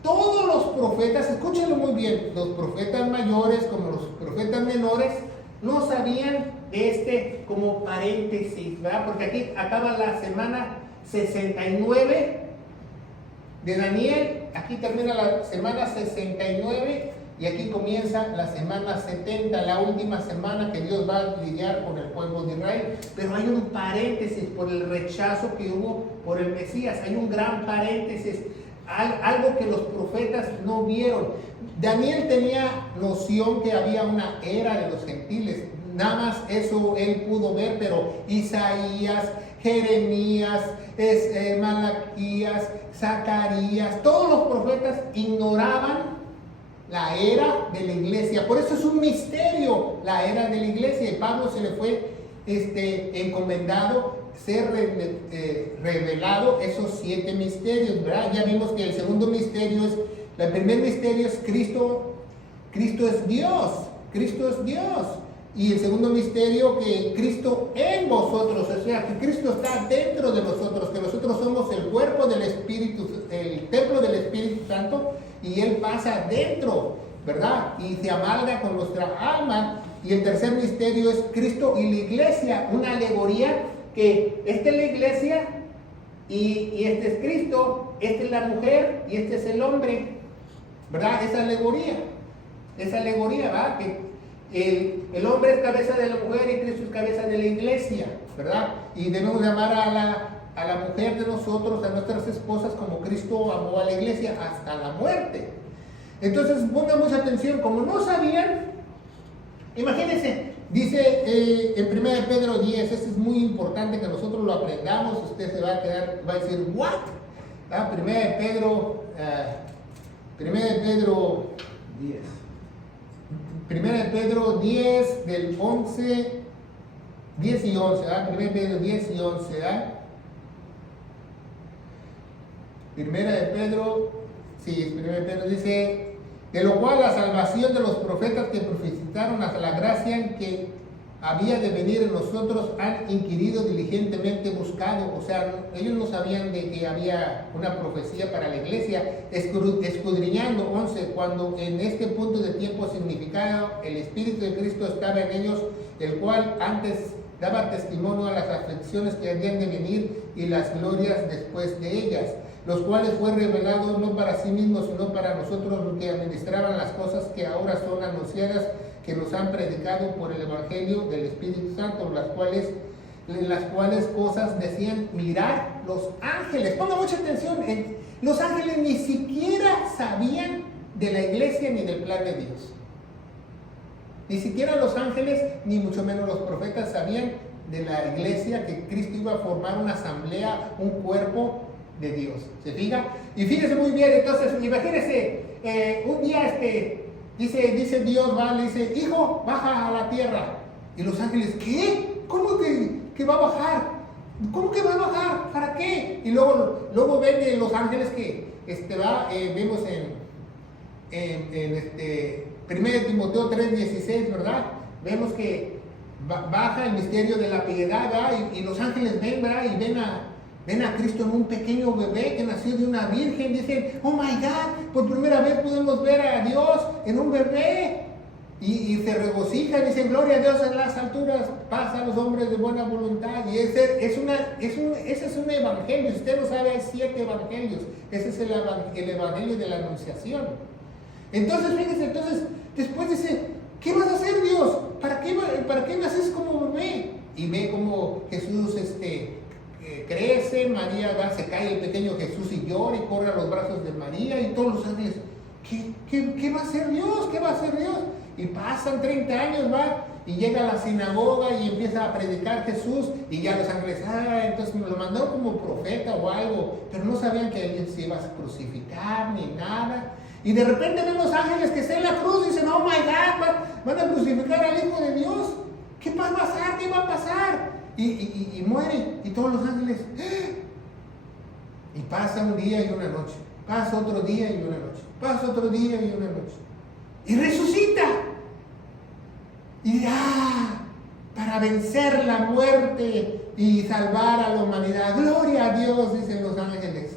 Todos los profetas, escúchenlo muy bien, los profetas mayores como los profetas menores, no sabían de como paréntesis, ¿verdad? Porque aquí acaba la semana 69 de Daniel, aquí termina la semana 69 y aquí comienza la semana 70, la última semana que Dios va a lidiar con el pueblo de Israel. Pero hay un paréntesis por el rechazo que hubo por el Mesías, hay un gran paréntesis. Algo que los profetas no vieron. Daniel tenía noción que había una era de los gentiles, nada más eso él pudo ver, pero Isaías, Jeremías, Malaquías, Zacarías, todos los profetas ignoraban la era de la iglesia. Por eso es un misterio la era de la iglesia, y Pablo se le fue encomendado ser revelado esos 7 misterios, ¿verdad? Ya vimos que el segundo misterio el primer misterio es Cristo es Dios, y el segundo misterio que Cristo en vosotros, o sea, que Cristo está dentro de nosotros, que nosotros somos el cuerpo del Espíritu, el templo del Espíritu Santo, y Él pasa dentro, ¿verdad? Y se amalga con nuestra alma. Y el tercer misterio es Cristo y la iglesia, una alegoría que esta es la iglesia y este es Cristo, esta es la mujer y este es el hombre, ¿verdad? Esa alegoría, ¿verdad? Que el hombre es cabeza de la mujer y Cristo es cabeza de la iglesia, ¿verdad? Y debemos llamar a la mujer de nosotros, a nuestras esposas, como Cristo amó a la iglesia hasta la muerte. Entonces pongan mucha atención, como no sabían, imagínense, dice en 1 Pedro 10, esto es muy importante que nosotros lo aprendamos, usted se va a quedar, va a decir, ¿what? 1 Pedro 10. 1 Pedro 10 del 11, 10 y 11, ¿verdad? 1 Pedro 10 y 11, ¿verdad? 1 Pedro dice, de lo cual la salvación de los profetas que profetizaron hasta la gracia que había de venir en nosotros han inquirido diligentemente buscado. O sea, ellos no sabían de que había una profecía para la iglesia, escudriñando 11, cuando en este punto de tiempo significado el Espíritu de Cristo estaba en ellos, el cual antes daba testimonio a las aflicciones que habían de venir y las glorias después de ellas, los cuales fue revelado no para sí mismos, sino para nosotros los que administraban las cosas que ahora son anunciadas, que nos han predicado por el Evangelio del Espíritu Santo, en las cuales cosas decían mirar los ángeles. Ponga mucha atención, los ángeles ni siquiera sabían de la iglesia ni del plan de Dios. Ni siquiera los ángeles, ni mucho menos los profetas sabían de la iglesia, que Cristo iba a formar una asamblea, un cuerpo de Dios. ¿Se fija? Y fíjese muy bien, entonces, imagínese, un día dice Dios, le dice, hijo, baja a la tierra. Y los ángeles, ¿qué? ¿Cómo que va a bajar? ¿Cómo que va a bajar? ¿Para qué? Y luego ven los ángeles que vemos en 1 Timoteo 3:16, ¿verdad? Vemos que baja el misterio de la piedad, ¿verdad? Y los ángeles ven, ¿verdad? Y ven a Cristo en un pequeño bebé que nació de una virgen. Dicen, oh my God, por primera vez podemos ver a Dios en un bebé. Y se regocijan, dicen, gloria a Dios en las alturas, paz a los hombres de buena voluntad. Y ese es un evangelio. Si usted no sabe, hay 7 evangelios. Ese es el evangelio de la anunciación. Entonces, fíjense, después dice, ¿qué vas a hacer, Dios? ¿Para qué naces como bebé? Y ve como Jesús crece, María se cae el pequeño Jesús y llora y corre a los brazos de María, y todos los ángeles, ¿qué va a hacer Dios? ¿Qué va a hacer Dios? Y pasan 30 años, y llega a la sinagoga y empieza a predicar Jesús, y ya los ángeles, entonces me lo mandaron como profeta o algo, pero no sabían que él se iba a crucificar ni nada. Y de repente ven los ángeles que está en la cruz y dicen, oh my God, van a crucificar al Hijo de Dios. ¿Qué va a pasar? ¿Qué va a pasar? Y muere, y todos los ángeles, y pasa un día y una noche, pasa otro día y una noche, pasa otro día y una noche, y resucita. Y para vencer la muerte y salvar a la humanidad. Gloria a Dios, dicen los ángeles.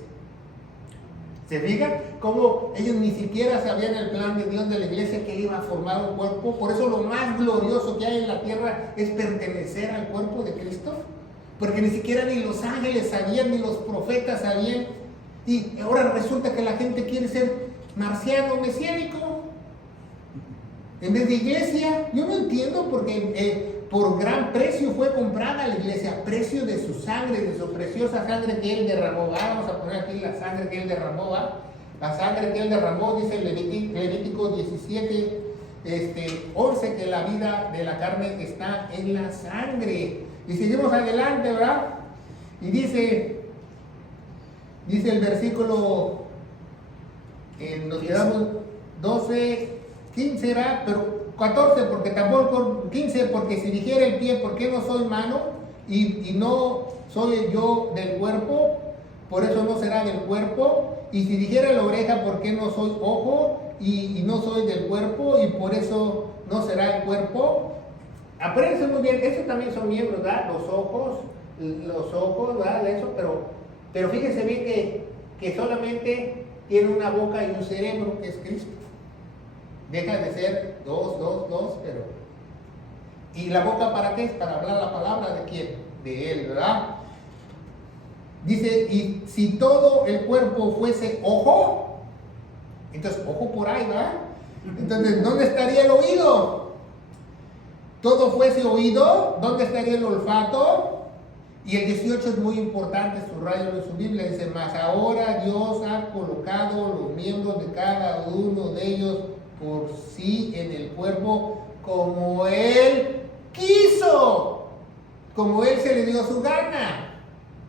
¿Se fijan cómo ellos ni siquiera sabían el plan de Dios de la iglesia, que iba a formar un cuerpo? Por eso lo más glorioso que hay en la tierra es pertenecer al cuerpo de Cristo. Porque ni siquiera ni los ángeles sabían, ni los profetas sabían. Y ahora resulta que la gente quiere ser marciano, mesiánico, en vez de iglesia. Yo no entiendo, porque por gran precio fue comprada la iglesia, a precio de su sangre, de su preciosa sangre que él derramó. Vamos a poner aquí la sangre que él derramó. La sangre que él derramó, dice Levítico 17, 11, que la vida de la carne está en la sangre. Y seguimos adelante, ¿verdad? Y dice el versículo, nos quedamos 12, 15, ¿verdad? Pero 14, porque tampoco 15, porque si dijera el pie, ¿por qué no soy mano? Y no soy yo del cuerpo, por eso no será del cuerpo. Y si dijera la oreja, ¿por qué no soy ojo? Y no soy del cuerpo, y por eso no será el cuerpo. Apréndanse muy bien, esos también son miembros, ¿verdad? Los ojos, ¿verdad? Eso, pero fíjense bien que solamente tiene una boca y un cerebro, que es Cristo. Deja de ser dos, pero... ¿Y la boca para qué es? Para hablar la palabra de quién, de Él, ¿verdad? Dice, y si todo el cuerpo fuese ojo, entonces ojo por ahí, ¿verdad? Entonces, ¿dónde estaría el oído? Todo fuese oído, ¿dónde estaría el olfato? Y el 18 es muy importante, subrayo en su Biblia, dice, mas ahora Dios ha colocado los miembros de cada uno de ellos por sí en el cuerpo, como Él quiso, como Él se le dio su gana.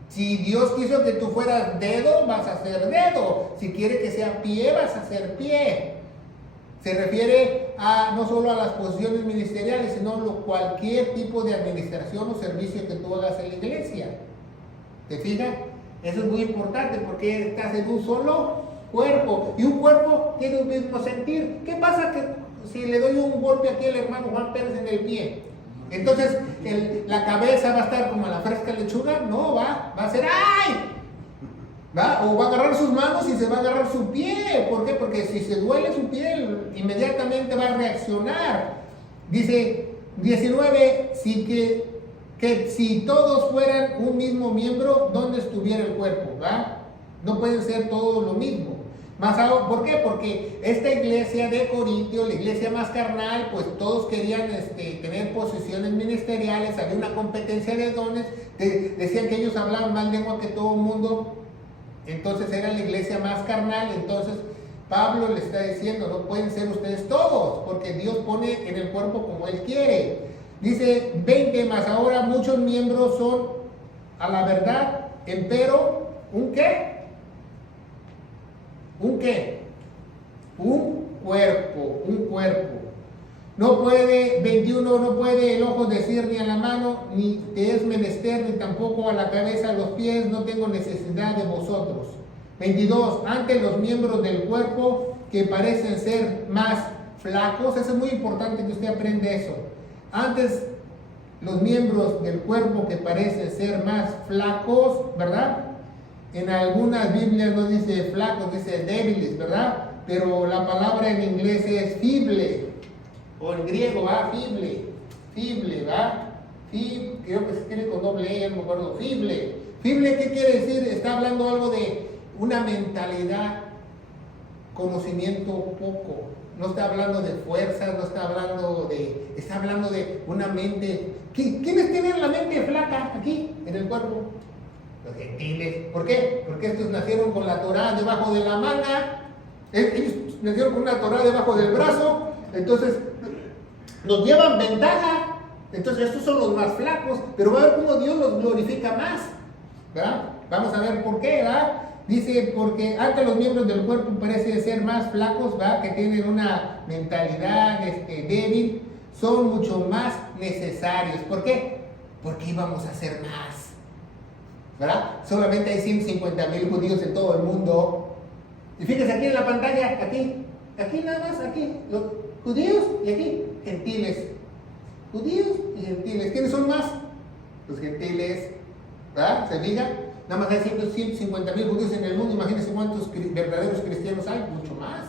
Si Dios quiso que tú fueras dedo, vas a ser dedo. Si quiere que sea pie, vas a ser pie. Se refiere no solo a las posiciones ministeriales, sino cualquier tipo de administración o servicio que tú hagas en la iglesia. ¿Te fijas? Eso es muy importante, porque estás en un solo cuerpo, y un cuerpo tiene un mismo sentir. ¿Qué pasa si le doy un golpe aquí al hermano Juan Pérez en el pie? Entonces la cabeza va a estar como la fresca lechuga. No, va a ser ¡ay! ¿Va? O va a agarrar sus manos y se va a agarrar su pie. ¿Por qué? Porque si se duele su piel, inmediatamente va a reaccionar. Dice 19, que si todos fueran un mismo miembro, ¿dónde estuviera el cuerpo? ¿Va? No pueden ser todos lo mismo. ¿Por qué? Porque esta iglesia de Corintio, la iglesia más carnal, pues todos querían tener posiciones ministeriales, había una competencia de dones, decían que ellos hablaban más lengua que todo el mundo, entonces era la iglesia más carnal. Entonces Pablo le está diciendo, no pueden ser ustedes todos, porque Dios pone en el cuerpo como Él quiere. Dice 20, más ahora muchos miembros son a la verdad, empero, ¿un qué? ¿Un qué? Un cuerpo. No puede, 21, no puede el ojo decir ni a la mano, ni te es menester, ni tampoco a la cabeza, a los pies, no tengo necesidad de vosotros. 22, ante los miembros del cuerpo que parecen ser más flacos, eso es muy importante que usted aprenda eso. Antes los miembros del cuerpo que parecen ser más flacos, ¿verdad? En algunas Biblias no dice flacos, dice débiles, ¿verdad? Pero la palabra en inglés es fible, o en griego va fible, ¿va? Creo que se escribe con doble E, ya no me acuerdo, fible. Fible, ¿qué quiere decir? Está hablando algo de una mentalidad, conocimiento poco. No está hablando de fuerza, está hablando de una mente. ¿Quiénes tienen la mente flaca aquí, en el cuerpo? Los gentiles. ¿Por qué? Porque estos nacieron con la Torá debajo de la manga, ellos nacieron con una Torá debajo del brazo, entonces nos llevan ventaja. Entonces estos son los más flacos, pero va a ver cómo Dios los glorifica más, ¿verdad? Vamos a ver por qué, ¿verdad? Dice, porque antes los miembros del cuerpo parecen ser más flacos, ¿verdad? Que tienen una mentalidad débil, son mucho más necesarios. ¿Por qué? Porque íbamos a hacer más, ¿verdad? Solamente hay 150,000 judíos en todo el mundo. Y fíjense aquí en la pantalla, aquí nada más, aquí, los judíos y aquí, gentiles. Judíos y gentiles. ¿Quiénes son más? Los gentiles, ¿verdad? ¿Se fijan? Nada más hay 150,000 judíos en el mundo. Imagínense cuántos verdaderos cristianos hay, mucho más.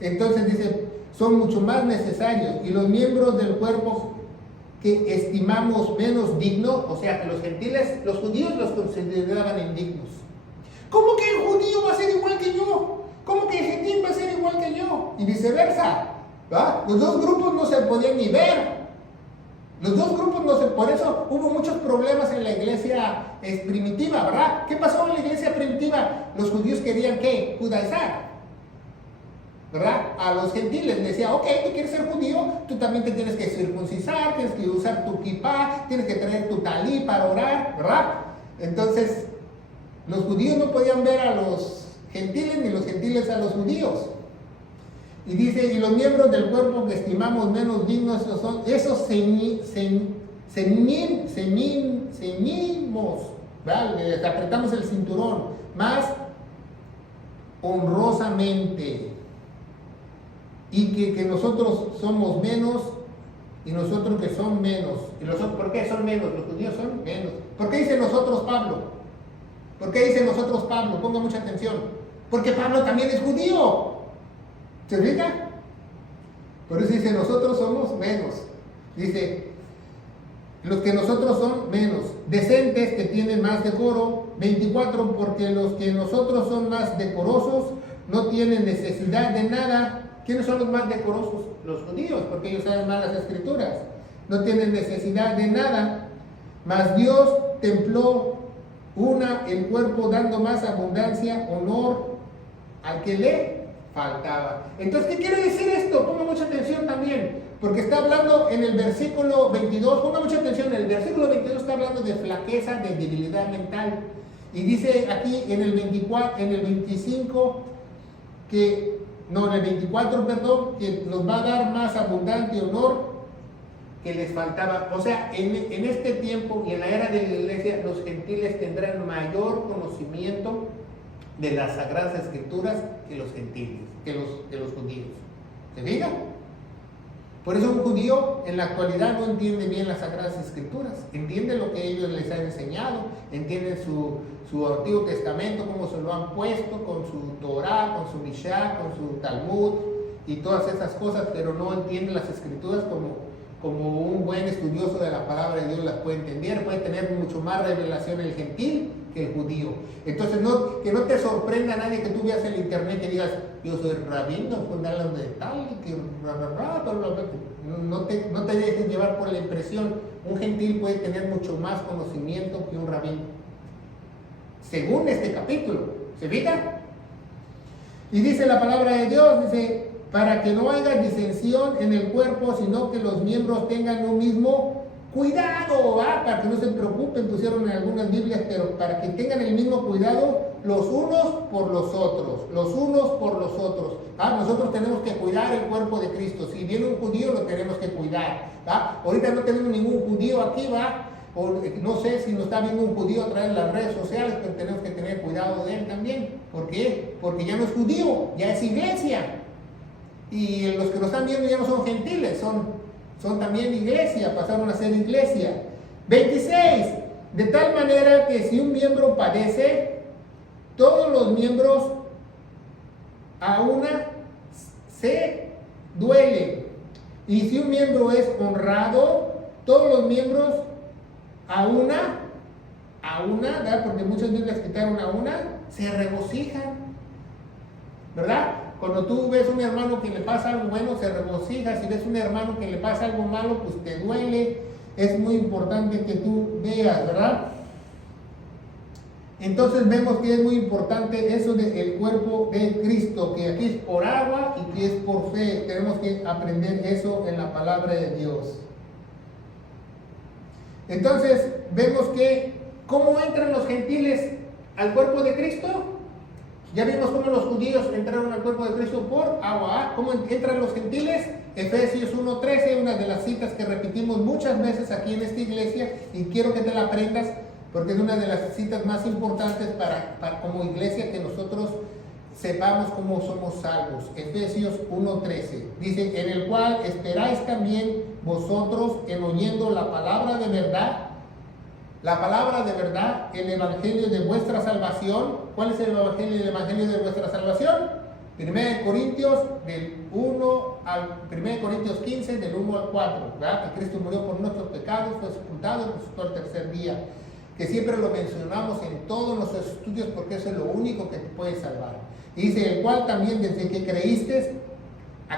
Entonces dice, son mucho más necesarios. Y los miembros del cuerpo que estimamos menos dignos, o sea que los gentiles, los judíos los consideraban indignos. ¿Cómo que el judío va a ser igual que yo? ¿Cómo que el gentil va a ser igual que yo? Y viceversa, ¿verdad? Los dos grupos no se podían ni ver. Los dos grupos no se... Por eso hubo muchos problemas en la iglesia primitiva, ¿verdad? ¿Qué pasó en la iglesia primitiva? Los judíos querían, ¿qué? Judaizar, ¿verdad? A los gentiles les decía, ok, tú quieres ser judío, tú también te tienes que circuncisar, tienes que usar tu kipá, tienes que traer tu talí para orar, ¿verdad? Entonces, los judíos no podían ver a los gentiles ni los gentiles a los judíos. Y dice, y los miembros del cuerpo que estimamos menos dignos, esos ceñimos, ¿verdad? Les apretamos el cinturón más honrosamente. Y que nosotros somos menos y nosotros que son menos. ¿Y nosotros por qué son menos? Los judíos son menos. ¿Por qué dice nosotros Pablo? ¿Por qué dice nosotros Pablo? Ponga mucha atención. Porque Pablo también es judío. ¿Se fija? Por eso dice, nosotros somos menos. Dice, los que nosotros son menos. Decentes, que tienen más decoro. 24, porque los que nosotros son más decorosos no tienen necesidad de nada. ¿Quiénes son los más decorosos? Los judíos, porque ellos saben más las escrituras. No tienen necesidad de nada. Mas Dios templó el cuerpo dando más abundancia, honor al que le faltaba. Entonces, ¿qué quiere decir esto? Ponga mucha atención también, porque está hablando en el versículo 22, ponga mucha atención, en el versículo 22 está hablando de flaqueza, de debilidad mental, y dice aquí en el 24, en el 25, en el 24, perdón, que nos va a dar más abundante honor que les faltaba. O sea, en este tiempo y en la era de la iglesia, los gentiles tendrán mayor conocimiento de las sagradas escrituras que los gentiles, que los judíos. ¿Se fija? Por eso un judío en la actualidad no entiende bien las sagradas escrituras, entiende lo que ellos les han enseñado, entiende su Antiguo Testamento, cómo se lo han puesto, con su Torah, con su Mishá, con su Talmud y todas esas cosas, pero no entiende las escrituras como un buen estudioso de la palabra de Dios las puede entender. Puede tener mucho más revelación el gentil que el judío. Entonces, que no te sorprenda a nadie que tú veas el internet y digas, yo soy rabino, fundalo de tal, que no te dejes llevar por la impresión. Un gentil puede tener mucho más conocimiento que un rabino, según este capítulo. ¿Se fija? Y dice la palabra de Dios, dice, para que no haya disensión en el cuerpo, sino que los miembros tengan un mismo cuidado, ¿va? Para que no se preocupen, pusieron en algunas Biblias, pero para que tengan el mismo cuidado los unos por los otros, ¿va? Nosotros tenemos que cuidar el cuerpo de Cristo. Si viene un judío, lo tenemos que cuidar, ¿va? Ahorita no tenemos ningún judío aquí, ¿va? O no sé si nos está viendo un judío a través de las redes sociales, pero tenemos que tener cuidado de él también. ¿Por qué? Porque ya no es judío, ya es iglesia. Y los que nos están viendo ya no son gentiles, son también iglesia, pasaron a ser iglesia. 26. De tal manera que si un miembro padece, todos los miembros a una se duelen. Y si un miembro es honrado, todos los miembros a una, ¿verdad? Porque muchas Biblias quitaron a una, se regocijan, ¿verdad? Cuando tú ves a un hermano que le pasa algo bueno, se regocija. Si ves a un hermano que le pasa algo malo, pues te duele. Es muy importante que tú veas, ¿verdad? Entonces vemos que es muy importante eso del cuerpo de Cristo, que aquí es por agua y que es por fe. Tenemos que aprender eso en la palabra de Dios. Entonces, vemos que, ¿cómo entran los gentiles al cuerpo de Cristo? Ya vimos cómo los judíos entraron al cuerpo de Cristo por agua. ¿Cómo entran los gentiles? Efesios 1:13, una de las citas que repetimos muchas veces aquí en esta iglesia, y quiero que te la aprendas porque es una de las citas más importantes para como iglesia, que nosotros sepamos cómo somos salvos. Efesios 1:13 dice: en el cual esperáis también vosotros en oyendo la palabra de verdad. La palabra de verdad, el evangelio de vuestra salvación. ¿Cuál es el evangelio de vuestra salvación? 1 Corintios 15, del 1 al 4, ¿verdad? Que Cristo murió por nuestros pecados, fue sepultado y resucitó al tercer día. Que siempre lo mencionamos en todos nuestros estudios porque eso es lo único que te puede salvar. Y dice: el cual también desde que creíste,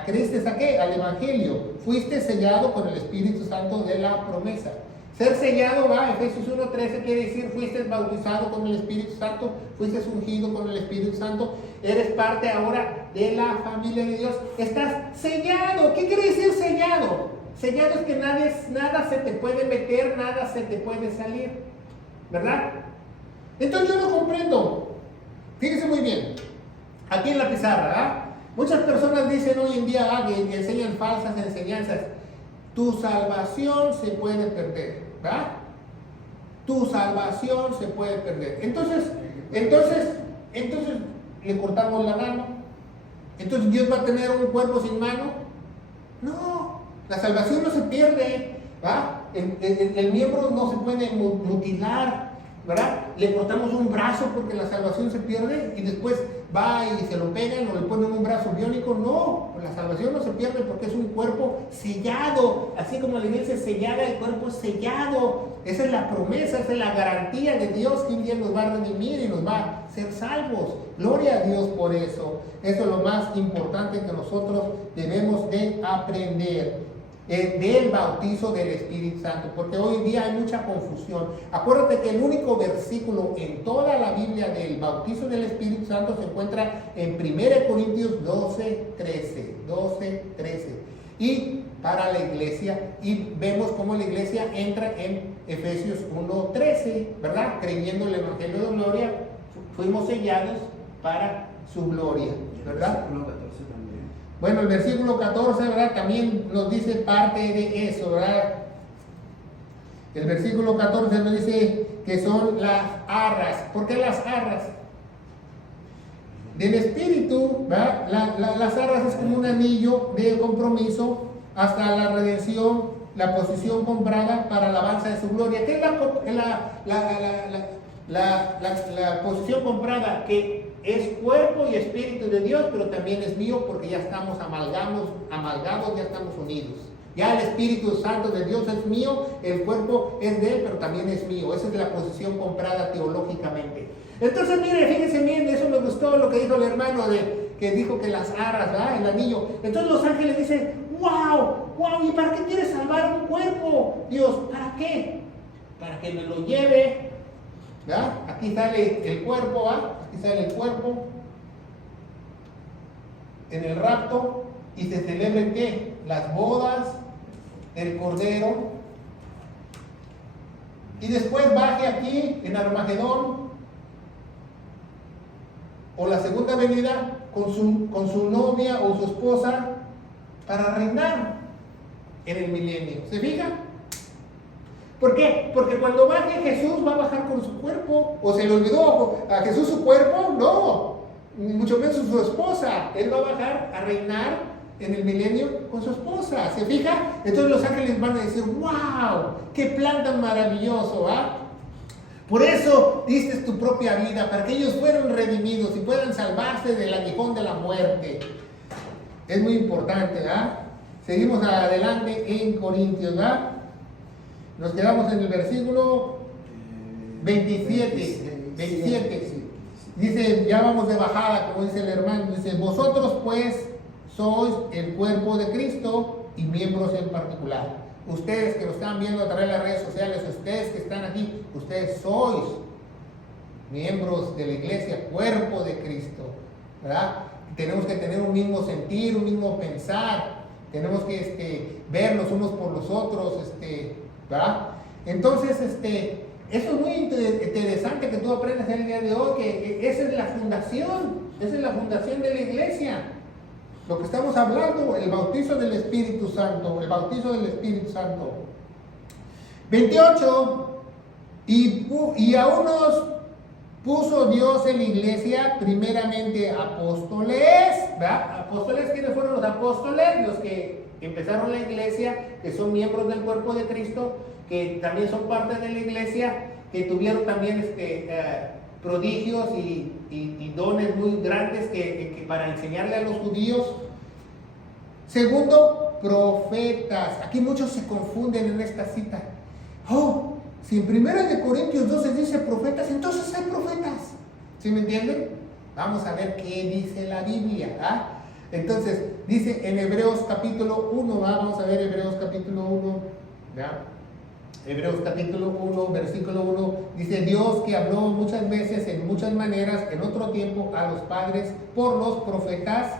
¿creíste a qué? Al evangelio. Fuiste sellado con el Espíritu Santo de la promesa. Ser sellado, va, Efesios 1:13 quiere decir: fuiste bautizado con el Espíritu Santo, fuiste ungido con el Espíritu Santo, eres parte ahora de la familia de Dios, estás sellado. ¿Qué quiere decir sellado? Sellado es que nada se te puede meter, nada se te puede salir, ¿verdad? Entonces yo no comprendo. Fíjese muy bien, aquí en la pizarra, ¿verdad? Muchas personas dicen hoy en día que enseñan falsas enseñanzas. Tu salvación se puede perder, ¿verdad? Tu salvación se puede perder. Entonces le cortamos la mano. Entonces Dios va a tener un cuerpo sin mano. No, la salvación no se pierde, ¿verdad? El miembro no se puede mutilar, ¿verdad? Le cortamos un brazo porque la salvación se pierde y después va y se lo pegan o le ponen un brazo biónico. No, la salvación no se pierde porque es un cuerpo sellado. Así como la iglesia es sellada, el cuerpo es sellado. Esa es la promesa, esa es la garantía de Dios, que un día nos va a redimir y nos va a ser salvos. Gloria a Dios por eso. Eso es lo más importante que nosotros debemos de aprender. Del bautizo del Espíritu Santo, porque hoy en día hay mucha confusión. Acuérdate que el único versículo en toda la Biblia del bautizo del Espíritu Santo se encuentra en 1 Corintios 12:13, y para la iglesia, y vemos cómo la iglesia entra en Efesios 1:13, ¿verdad? Creyendo el Evangelio de gloria, fuimos sellados para su gloria, ¿verdad? Bueno, el versículo 14, ¿verdad? También nos dice parte de eso, ¿verdad? El versículo 14 nos dice que son las arras. ¿Por qué las arras? Del Espíritu, ¿verdad? Las arras es como un anillo de compromiso hasta la redención, la posición comprada para la alabanza de su gloria. ¿Qué es la posición comprada? Que es cuerpo y espíritu de Dios, pero también es mío porque ya estamos amalgamados, ya estamos unidos. Ya el Espíritu Santo de Dios es mío, el cuerpo es de Él, pero también es mío. Esa es la posición comprada teológicamente. Entonces, mire, fíjense bien, eso me gustó lo que dijo el hermano, que dijo que las arras, ¿verdad? El anillo. Entonces los ángeles dicen: ¡wow! ¿Y para qué quieres salvar un cuerpo? Dios, ¿para qué? Para que me lo lleve, ¿verdad? Aquí sale el cuerpo, ¿verdad? Aquí sale el cuerpo en el rapto, y se celebren ¿qué? Las bodas del Cordero, y después baje aquí en Armagedón, o la segunda venida, con su novia o su esposa, para reinar en el milenio. ¿Se fijan? ¿Por qué? Porque cuando baje Jesús va a bajar con su cuerpo. ¿O se le olvidó a Jesús su cuerpo? No, mucho menos su esposa. Él va a bajar a reinar en el milenio con su esposa. ¿Se fija? Entonces los ángeles van a decir: ¡wow! ¡Qué plan tan maravilloso! ¿Ah? Por eso diste tu propia vida, para que ellos fueran redimidos y puedan salvarse del aguijón de la muerte. Es muy importante, ¿verdad? Seguimos adelante en Corintios, ¿verdad? Nos quedamos en el versículo 27. Dice, ya vamos de bajada, como dice el hermano. Dice: vosotros pues sois el cuerpo de Cristo y miembros en particular. Ustedes que nos están viendo a través de las redes sociales, ustedes que están aquí, ustedes sois miembros de la iglesia, cuerpo de Cristo, ¿verdad? Tenemos que tener un mismo sentir, un mismo pensar. Tenemos que vernos unos por los otros, ¿verdad? Entonces, eso es muy interesante que tú aprendas el día de hoy, que esa es la fundación de la iglesia. Lo que estamos hablando, el bautizo del Espíritu Santo, 28, y a unos puso Dios en la iglesia, primeramente apóstoles, ¿verdad? Apóstoles, ¿quiénes fueron los apóstoles? Los que empezaron la iglesia, que son miembros del cuerpo de Cristo, que también son parte de la iglesia, que tuvieron también prodigios y dones muy grandes que para enseñarle a los judíos. Segundo, profetas. Aquí muchos se confunden en esta cita. Si en 1 Corintios 12 dice profetas, entonces hay profetas. ¿Sí me entienden? Vamos a ver qué dice la Biblia. Entonces, dice en Hebreos capítulo 1, vamos a ver Hebreos capítulo 1, ¿ya? Hebreos capítulo 1, versículo 1, dice: Dios, que habló muchas veces, en muchas maneras, en otro tiempo, a los padres, por los profetas,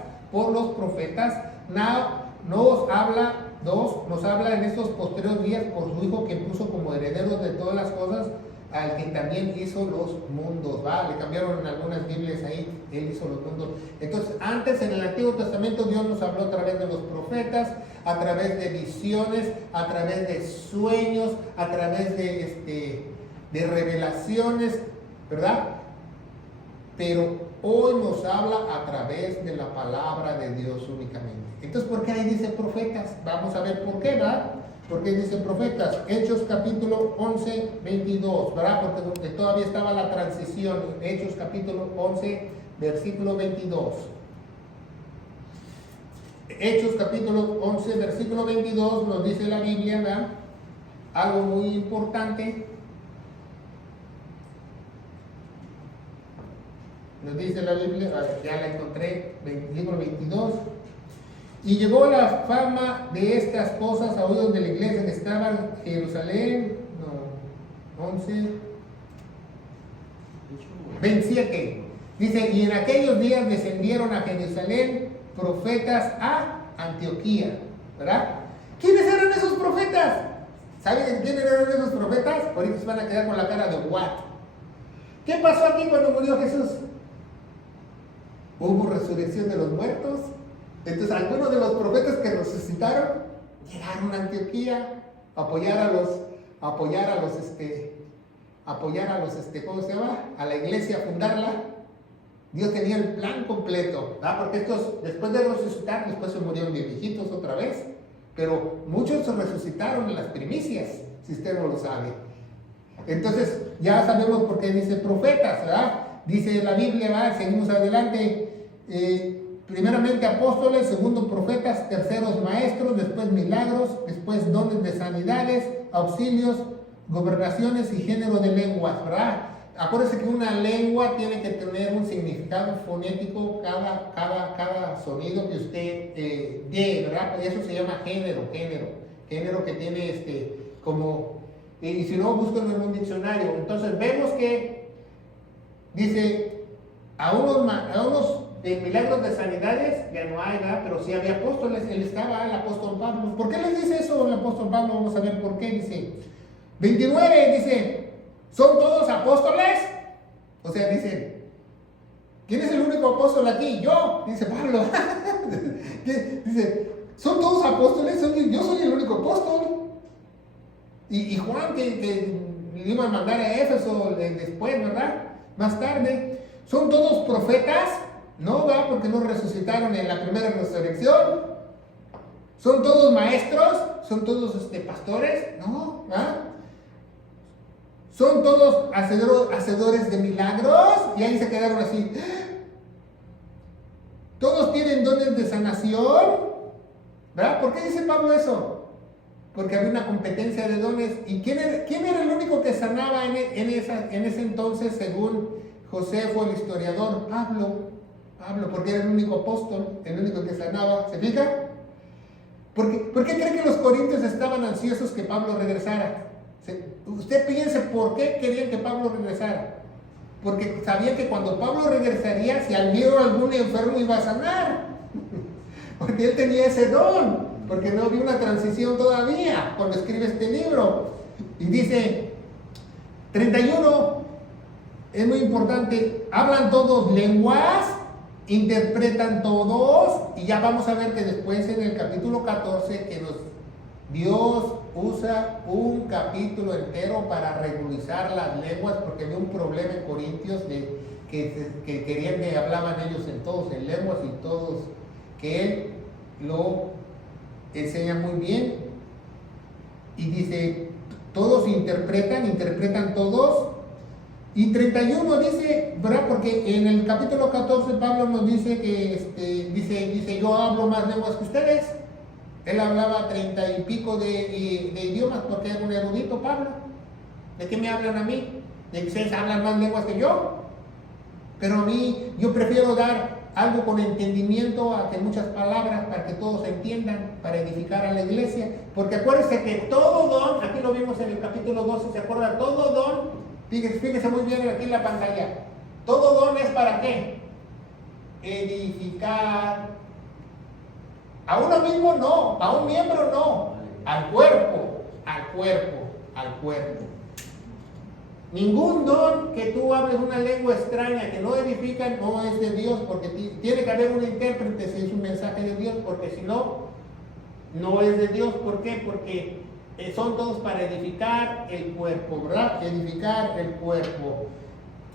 nos habla en estos posteriores días por su Hijo, que puso como herederos de todas las cosas, al que también hizo los mundos. Le cambiaron en algunas Biblias ahí, Él hizo los mundos. Entonces, antes en el Antiguo Testamento Dios nos habló a través de los profetas, a través de visiones, a través de sueños, a través de revelaciones, ¿verdad? Pero hoy nos habla a través de la palabra de Dios únicamente. Entonces, ¿por qué ahí dice profetas? Vamos a ver por qué, ¿verdad? ¿Por qué dice profetas? Hechos capítulo 11, 22, ¿verdad? Porque todavía estaba la transición. Hechos capítulo 11, versículo 22. Hechos capítulo 11, versículo 22 nos dice la Biblia, ¿verdad? Algo muy importante. Nos dice la Biblia, ya la encontré, libro 22. Y llegó la fama de estas cosas a oídos de la iglesia que estaba en Jerusalén. 11. 27. Dice: y en aquellos días descendieron a Jerusalén profetas a Antioquía, ¿verdad? ¿Quiénes eran esos profetas? ¿Saben quiénes eran esos profetas? Ahorita se van a quedar con la cara de what. ¿Qué pasó aquí cuando murió Jesús? Hubo resurrección de los muertos. Entonces, algunos de los profetas que resucitaron llegaron a Antioquía a apoyar a los, ¿cómo se llama? A la iglesia, a fundarla. Dios tenía el plan completo, ¿verdad? Porque estos, después de resucitar, después se murieron de viejitos otra vez. Pero muchos se resucitaron en las primicias, si usted no lo sabe. Entonces, ya sabemos por qué dice profetas, ¿verdad? Dice la Biblia, ¿verdad? Seguimos adelante. Primeramente apóstoles, segundo profetas, terceros maestros, después milagros, después dones de sanidades, auxilios, gobernaciones y género de lenguas, ¿verdad? Acuérdense que una lengua tiene que tener un significado fonético, cada sonido que usted dé, ¿verdad? Y eso se llama género que tiene como, y si no, búsquenlo en un diccionario. Entonces vemos que dice, a unos milagros de sanidades ya no hay, ¿verdad? Pero sí había apóstoles. Él estaba, el apóstol Pablo. ¿Por qué les dice eso el apóstol Pablo? Vamos a ver por qué. Dice 29, dice: ¿son todos apóstoles? O sea, dice, ¿quién es el único apóstol aquí? Yo, dice Pablo. Dice, ¿son todos apóstoles? Yo soy el único apóstol. Y Juan, que le iba a mandar a Éfeso después, ¿verdad? Más tarde. ¿Son todos profetas? No, ¿verdad? Porque no resucitaron en la primera resurrección. ¿Son todos maestros? ¿Son todos pastores? No, ¿verdad? ¿Son todos hacedores de milagros? Y ahí se quedaron así. ¿Todos tienen dones de sanación? ¿Verdad? ¿Por qué dice Pablo eso? Porque había una competencia de dones. ¿Y quién era el único que sanaba en ese entonces, según Josefo, el historiador? Pablo, porque era el único apóstol, el único que sanaba. ¿Se fija? ¿Por qué cree que los corintios estaban ansiosos que Pablo regresara? Usted piense por qué querían que Pablo regresara. Porque sabían que cuando Pablo regresaría, si había algún enfermo iba a sanar. Porque él tenía ese don. Porque no había una transición todavía cuando escribe este libro. Y dice 31, es muy importante, hablan todos lenguas, interpretan todos, y ya vamos a ver que después en el capítulo 14 que Dios usa un capítulo entero para regularizar las lenguas, porque había un problema en Corintios que querían que hablaban ellos en todos en lenguas y todos, que él lo enseña muy bien. Y dice, todos interpretan todos. Y 31 dice, ¿verdad? Porque en el capítulo 14 Pablo nos dice que, dice, yo hablo más lenguas que ustedes. Él hablaba 30 y pico de idiomas porque era un erudito, Pablo. ¿De qué me hablan a mí? ¿De que ustedes hablan más lenguas que yo? Pero a mí, yo prefiero dar algo con entendimiento a que muchas palabras para que todos entiendan, para edificar a la iglesia. Porque acuérdense que todo don, aquí lo vimos en el capítulo 12, ¿se acuerdan? Todo don, fíjense muy bien aquí en la pantalla, todo don es ¿para qué? Edificar. A uno mismo no, a un miembro no, al cuerpo. Ningún don que tú hables una lengua extraña que no edifica no es de Dios, porque tiene que haber un intérprete si es un mensaje de Dios, porque si no, no es de Dios. ¿Por qué? Porque son todos para edificar el cuerpo, ¿verdad? Edificar el cuerpo.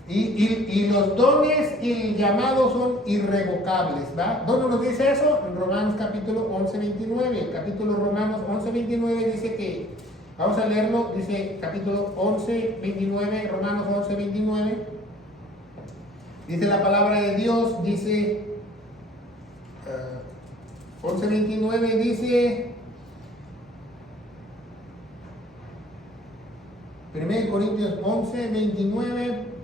Y los dones y el llamado son irrevocables, ¿va? ¿Dónde nos dice eso? En Romanos capítulo 11, 29. El capítulo Romanos 11, 29 dice que, vamos a leerlo, dice capítulo 11, 29, Romanos 11, 29. Dice la palabra de Dios, dice, 11, 29 dice, 1 Corintios 11, 29,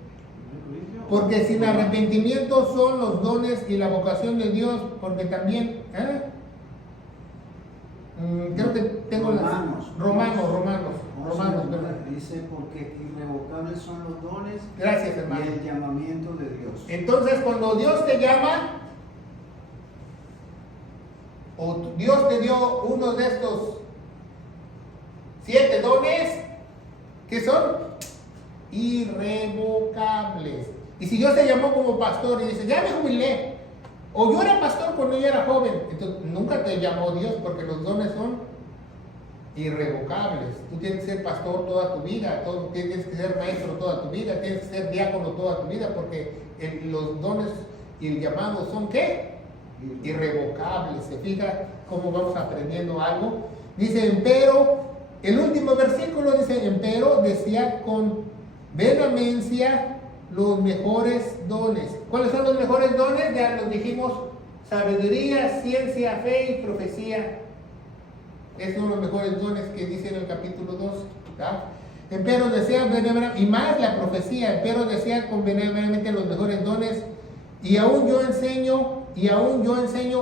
porque sin arrepentimiento son los dones y la vocación de Dios, porque también, creo que tengo Romanos, ¿verdad? Dice, porque irrevocables son los dones. Gracias, hermano. Y el llamamiento de Dios. Entonces, cuando Dios te llama, o Dios te dio uno de estos 7 dones, ¿qué son? Irrevocables. Y si Dios te llamó como pastor y dice, ya me jubilé, o yo era pastor cuando yo era joven, entonces nunca te llamó Dios, porque los dones son irrevocables. Tú tienes que ser pastor toda tu vida, tienes que ser maestro toda tu vida, tienes que ser diácono toda tu vida, porque los dones y el llamado son ¿qué? Irrevocables. ¿Se fija cómo vamos aprendiendo algo? Dice, empero, el último versículo dice, empero decía con vehemencia los mejores dones. ¿Cuáles son los mejores dones? Ya los dijimos, sabiduría, ciencia, fe y profecía. Esos son los mejores dones que dice en el capítulo 2. Empero desea y más la profecía, empero desea con benevolamente los mejores dones, y aún yo enseño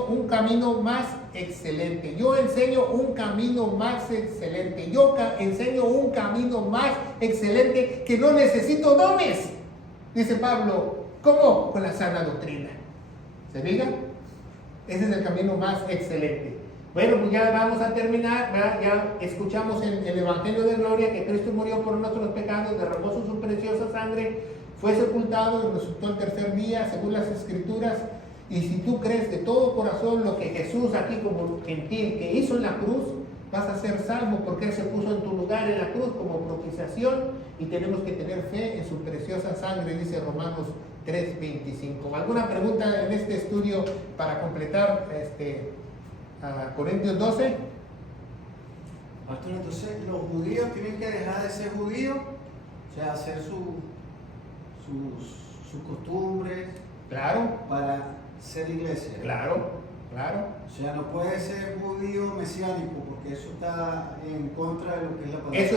un camino más excelente. Yo enseño un camino más excelente. Yo enseño un camino más excelente que no necesito dones. Dice Pablo, ¿cómo? Con la sana doctrina. ¿Se diga? Ese es el camino más excelente. Bueno, pues ya vamos a terminar, ¿verdad? Ya escuchamos en el Evangelio de Gloria que Cristo murió por nuestros pecados, derramó su preciosa sangre, fue sepultado y resucitó el tercer día, según las Escrituras. Y si tú crees de todo corazón lo que Jesús aquí como gentil que hizo en la cruz, vas a ser salvo, porque Él se puso en tu lugar en la cruz como propiciación, y tenemos que tener fe en su preciosa sangre, dice Romanos 3:25. ¿Alguna pregunta en este estudio para completar Corintios 12? Pastor, entonces los judíos tienen que dejar de ser judíos, o sea, hacer sus costumbres. Claro. Para ser iglesia. Claro. O sea, no puede ser judío mesiánico, porque eso está en contra de lo que es la palabra. Eso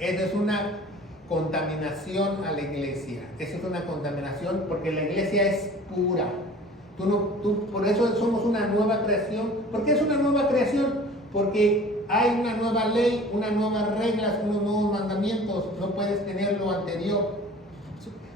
es una contaminación a la iglesia. Eso es una contaminación, porque la iglesia es pura. Por eso somos una nueva creación. ¿Por qué es una nueva creación? Porque hay una nueva ley, unas nuevas reglas, unos nuevos mandamientos. No puedes tener lo anterior,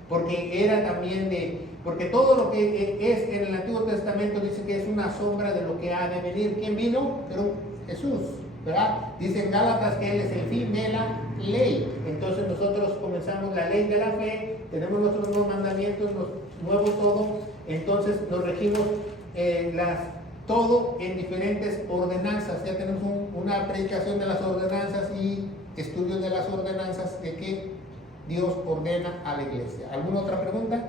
porque era también porque todo lo que es en el Antiguo Testamento dice que es una sombra de lo que ha de venir. ¿Quién vino? Pero Jesús, ¿verdad? Dice en Gálatas que Él es el fin de la ley. Entonces nosotros comenzamos la ley de la fe, tenemos nuestros nuevos mandamientos, nuevo todo, entonces nos regimos todo en diferentes ordenanzas. Ya tenemos una predicación de las ordenanzas y estudios de las ordenanzas de que Dios ordena a la iglesia. ¿Alguna otra pregunta?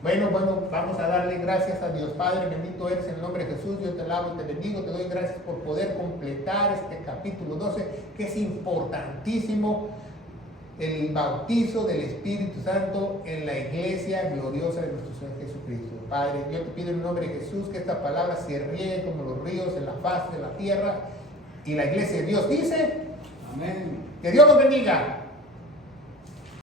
Bueno, vamos a darle gracias a Dios. Padre, bendito eres en el nombre de Jesús. Yo te alabo y te bendigo. Te doy gracias por poder completar este capítulo 12, que es importantísimo. El bautizo del Espíritu Santo en la iglesia gloriosa de nuestro Señor Jesucristo. Padre, yo te pido en el nombre de Jesús que esta palabra se riegue como los ríos en la faz de la tierra. Y la iglesia de Dios dice, amén. Que Dios los bendiga.